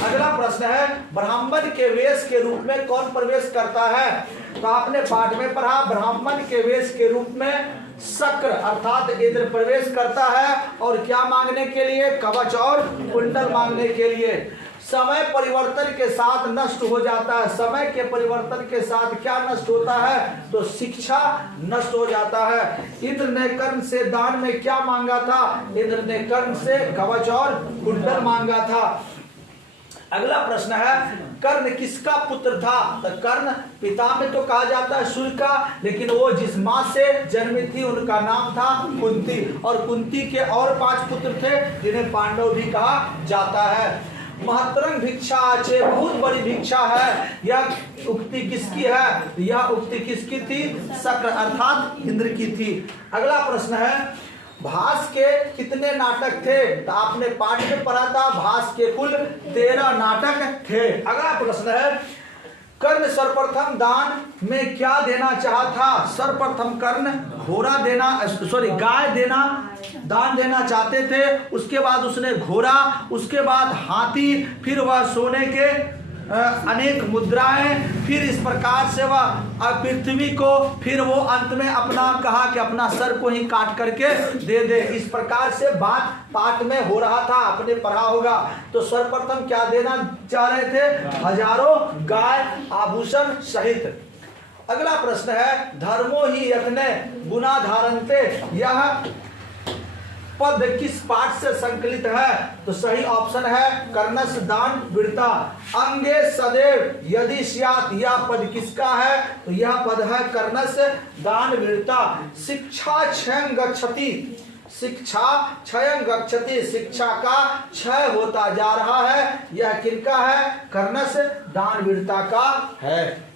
अगला प्रश्न है, ब्राह्मण के वेश के रूप में कौन प्रवेश करता है? तो आपने पाठ में पढ़ा, ब्राह्मण के वेश के रूप में शक्र अर्थात इंद्र प्रवेश करता है। और क्या मांगने के लिए? कवच और कुंडल मांगने के लिए। समय परिवर्तन के साथ नष्ट हो जाता है। समय के परिवर्तन के साथ क्या नष्ट होता है? तो शिक्षा नष्ट हो जाता है। इंद्र ने कर्ण से दान में क्या मांगा था? इंद्र ने कर्ण से कवच और कुंडल मांगा था। अगला प्रश्न है, कर्ण किसका पुत्र था? तो कर्ण पिता में तो कहा जाता है सूर्य का, लेकिन वो जिस मां से जन्मी थी उनका नाम था कुंती। और कुंती के और 5 पुत्र थे जिन्हें पांडव भी कहा जाता है। महतरंग भिक्षा आचे, बहुत बड़ी भिक्षा है। यह उक्ति किसकी है? यह उक्ति किसकी थी? शक्र अर्थात इंद्र की थी। अगला प्रश्न है, भास के कितने नाटक थे? तो आपने पाठ में पढ़ा था, भास के कुल 13 नाटक थे। अगला प्रश्न है, कर्ण सर्वप्रथम दान में क्या देना चाहा था? सर्वप्रथम कर्ण घोड़ा देना, गाय देना, दान देना चाहते थे। उसके बाद उसने घोड़ा, उसके बाद हाथी, फिर वह सोने के अनेक मुद्राएं, फिर इस प्रकार से वह पृथ्वी को, फिर वो अंत में अपना कहा कि अपना सर को ही काट करके दे दे। इस प्रकार से बात पाठ में हो रहा था, आपने पढ़ा होगा। तो सर्वप्रथम क्या देना चाह रहे थे? हजारों गाय आभूषण सहित। अगला प्रश्न है, धर्मो ही यत्ने गुना धारन्ते, यह पद किस पाठ से संकलित है? तो सही ऑप्शन है कर्णस दान वीरता। अंगे सदैव यदि स्यात्, यह पद किसका है? तो यह पद है कर्णस दान वीरता। शिक्षा क्षयं गच्छति, शिक्षा क्षयं गच्छति, शिक्षा का क्षय होता जा रहा है। यह किनका है? कर्णस दान वीरता का है।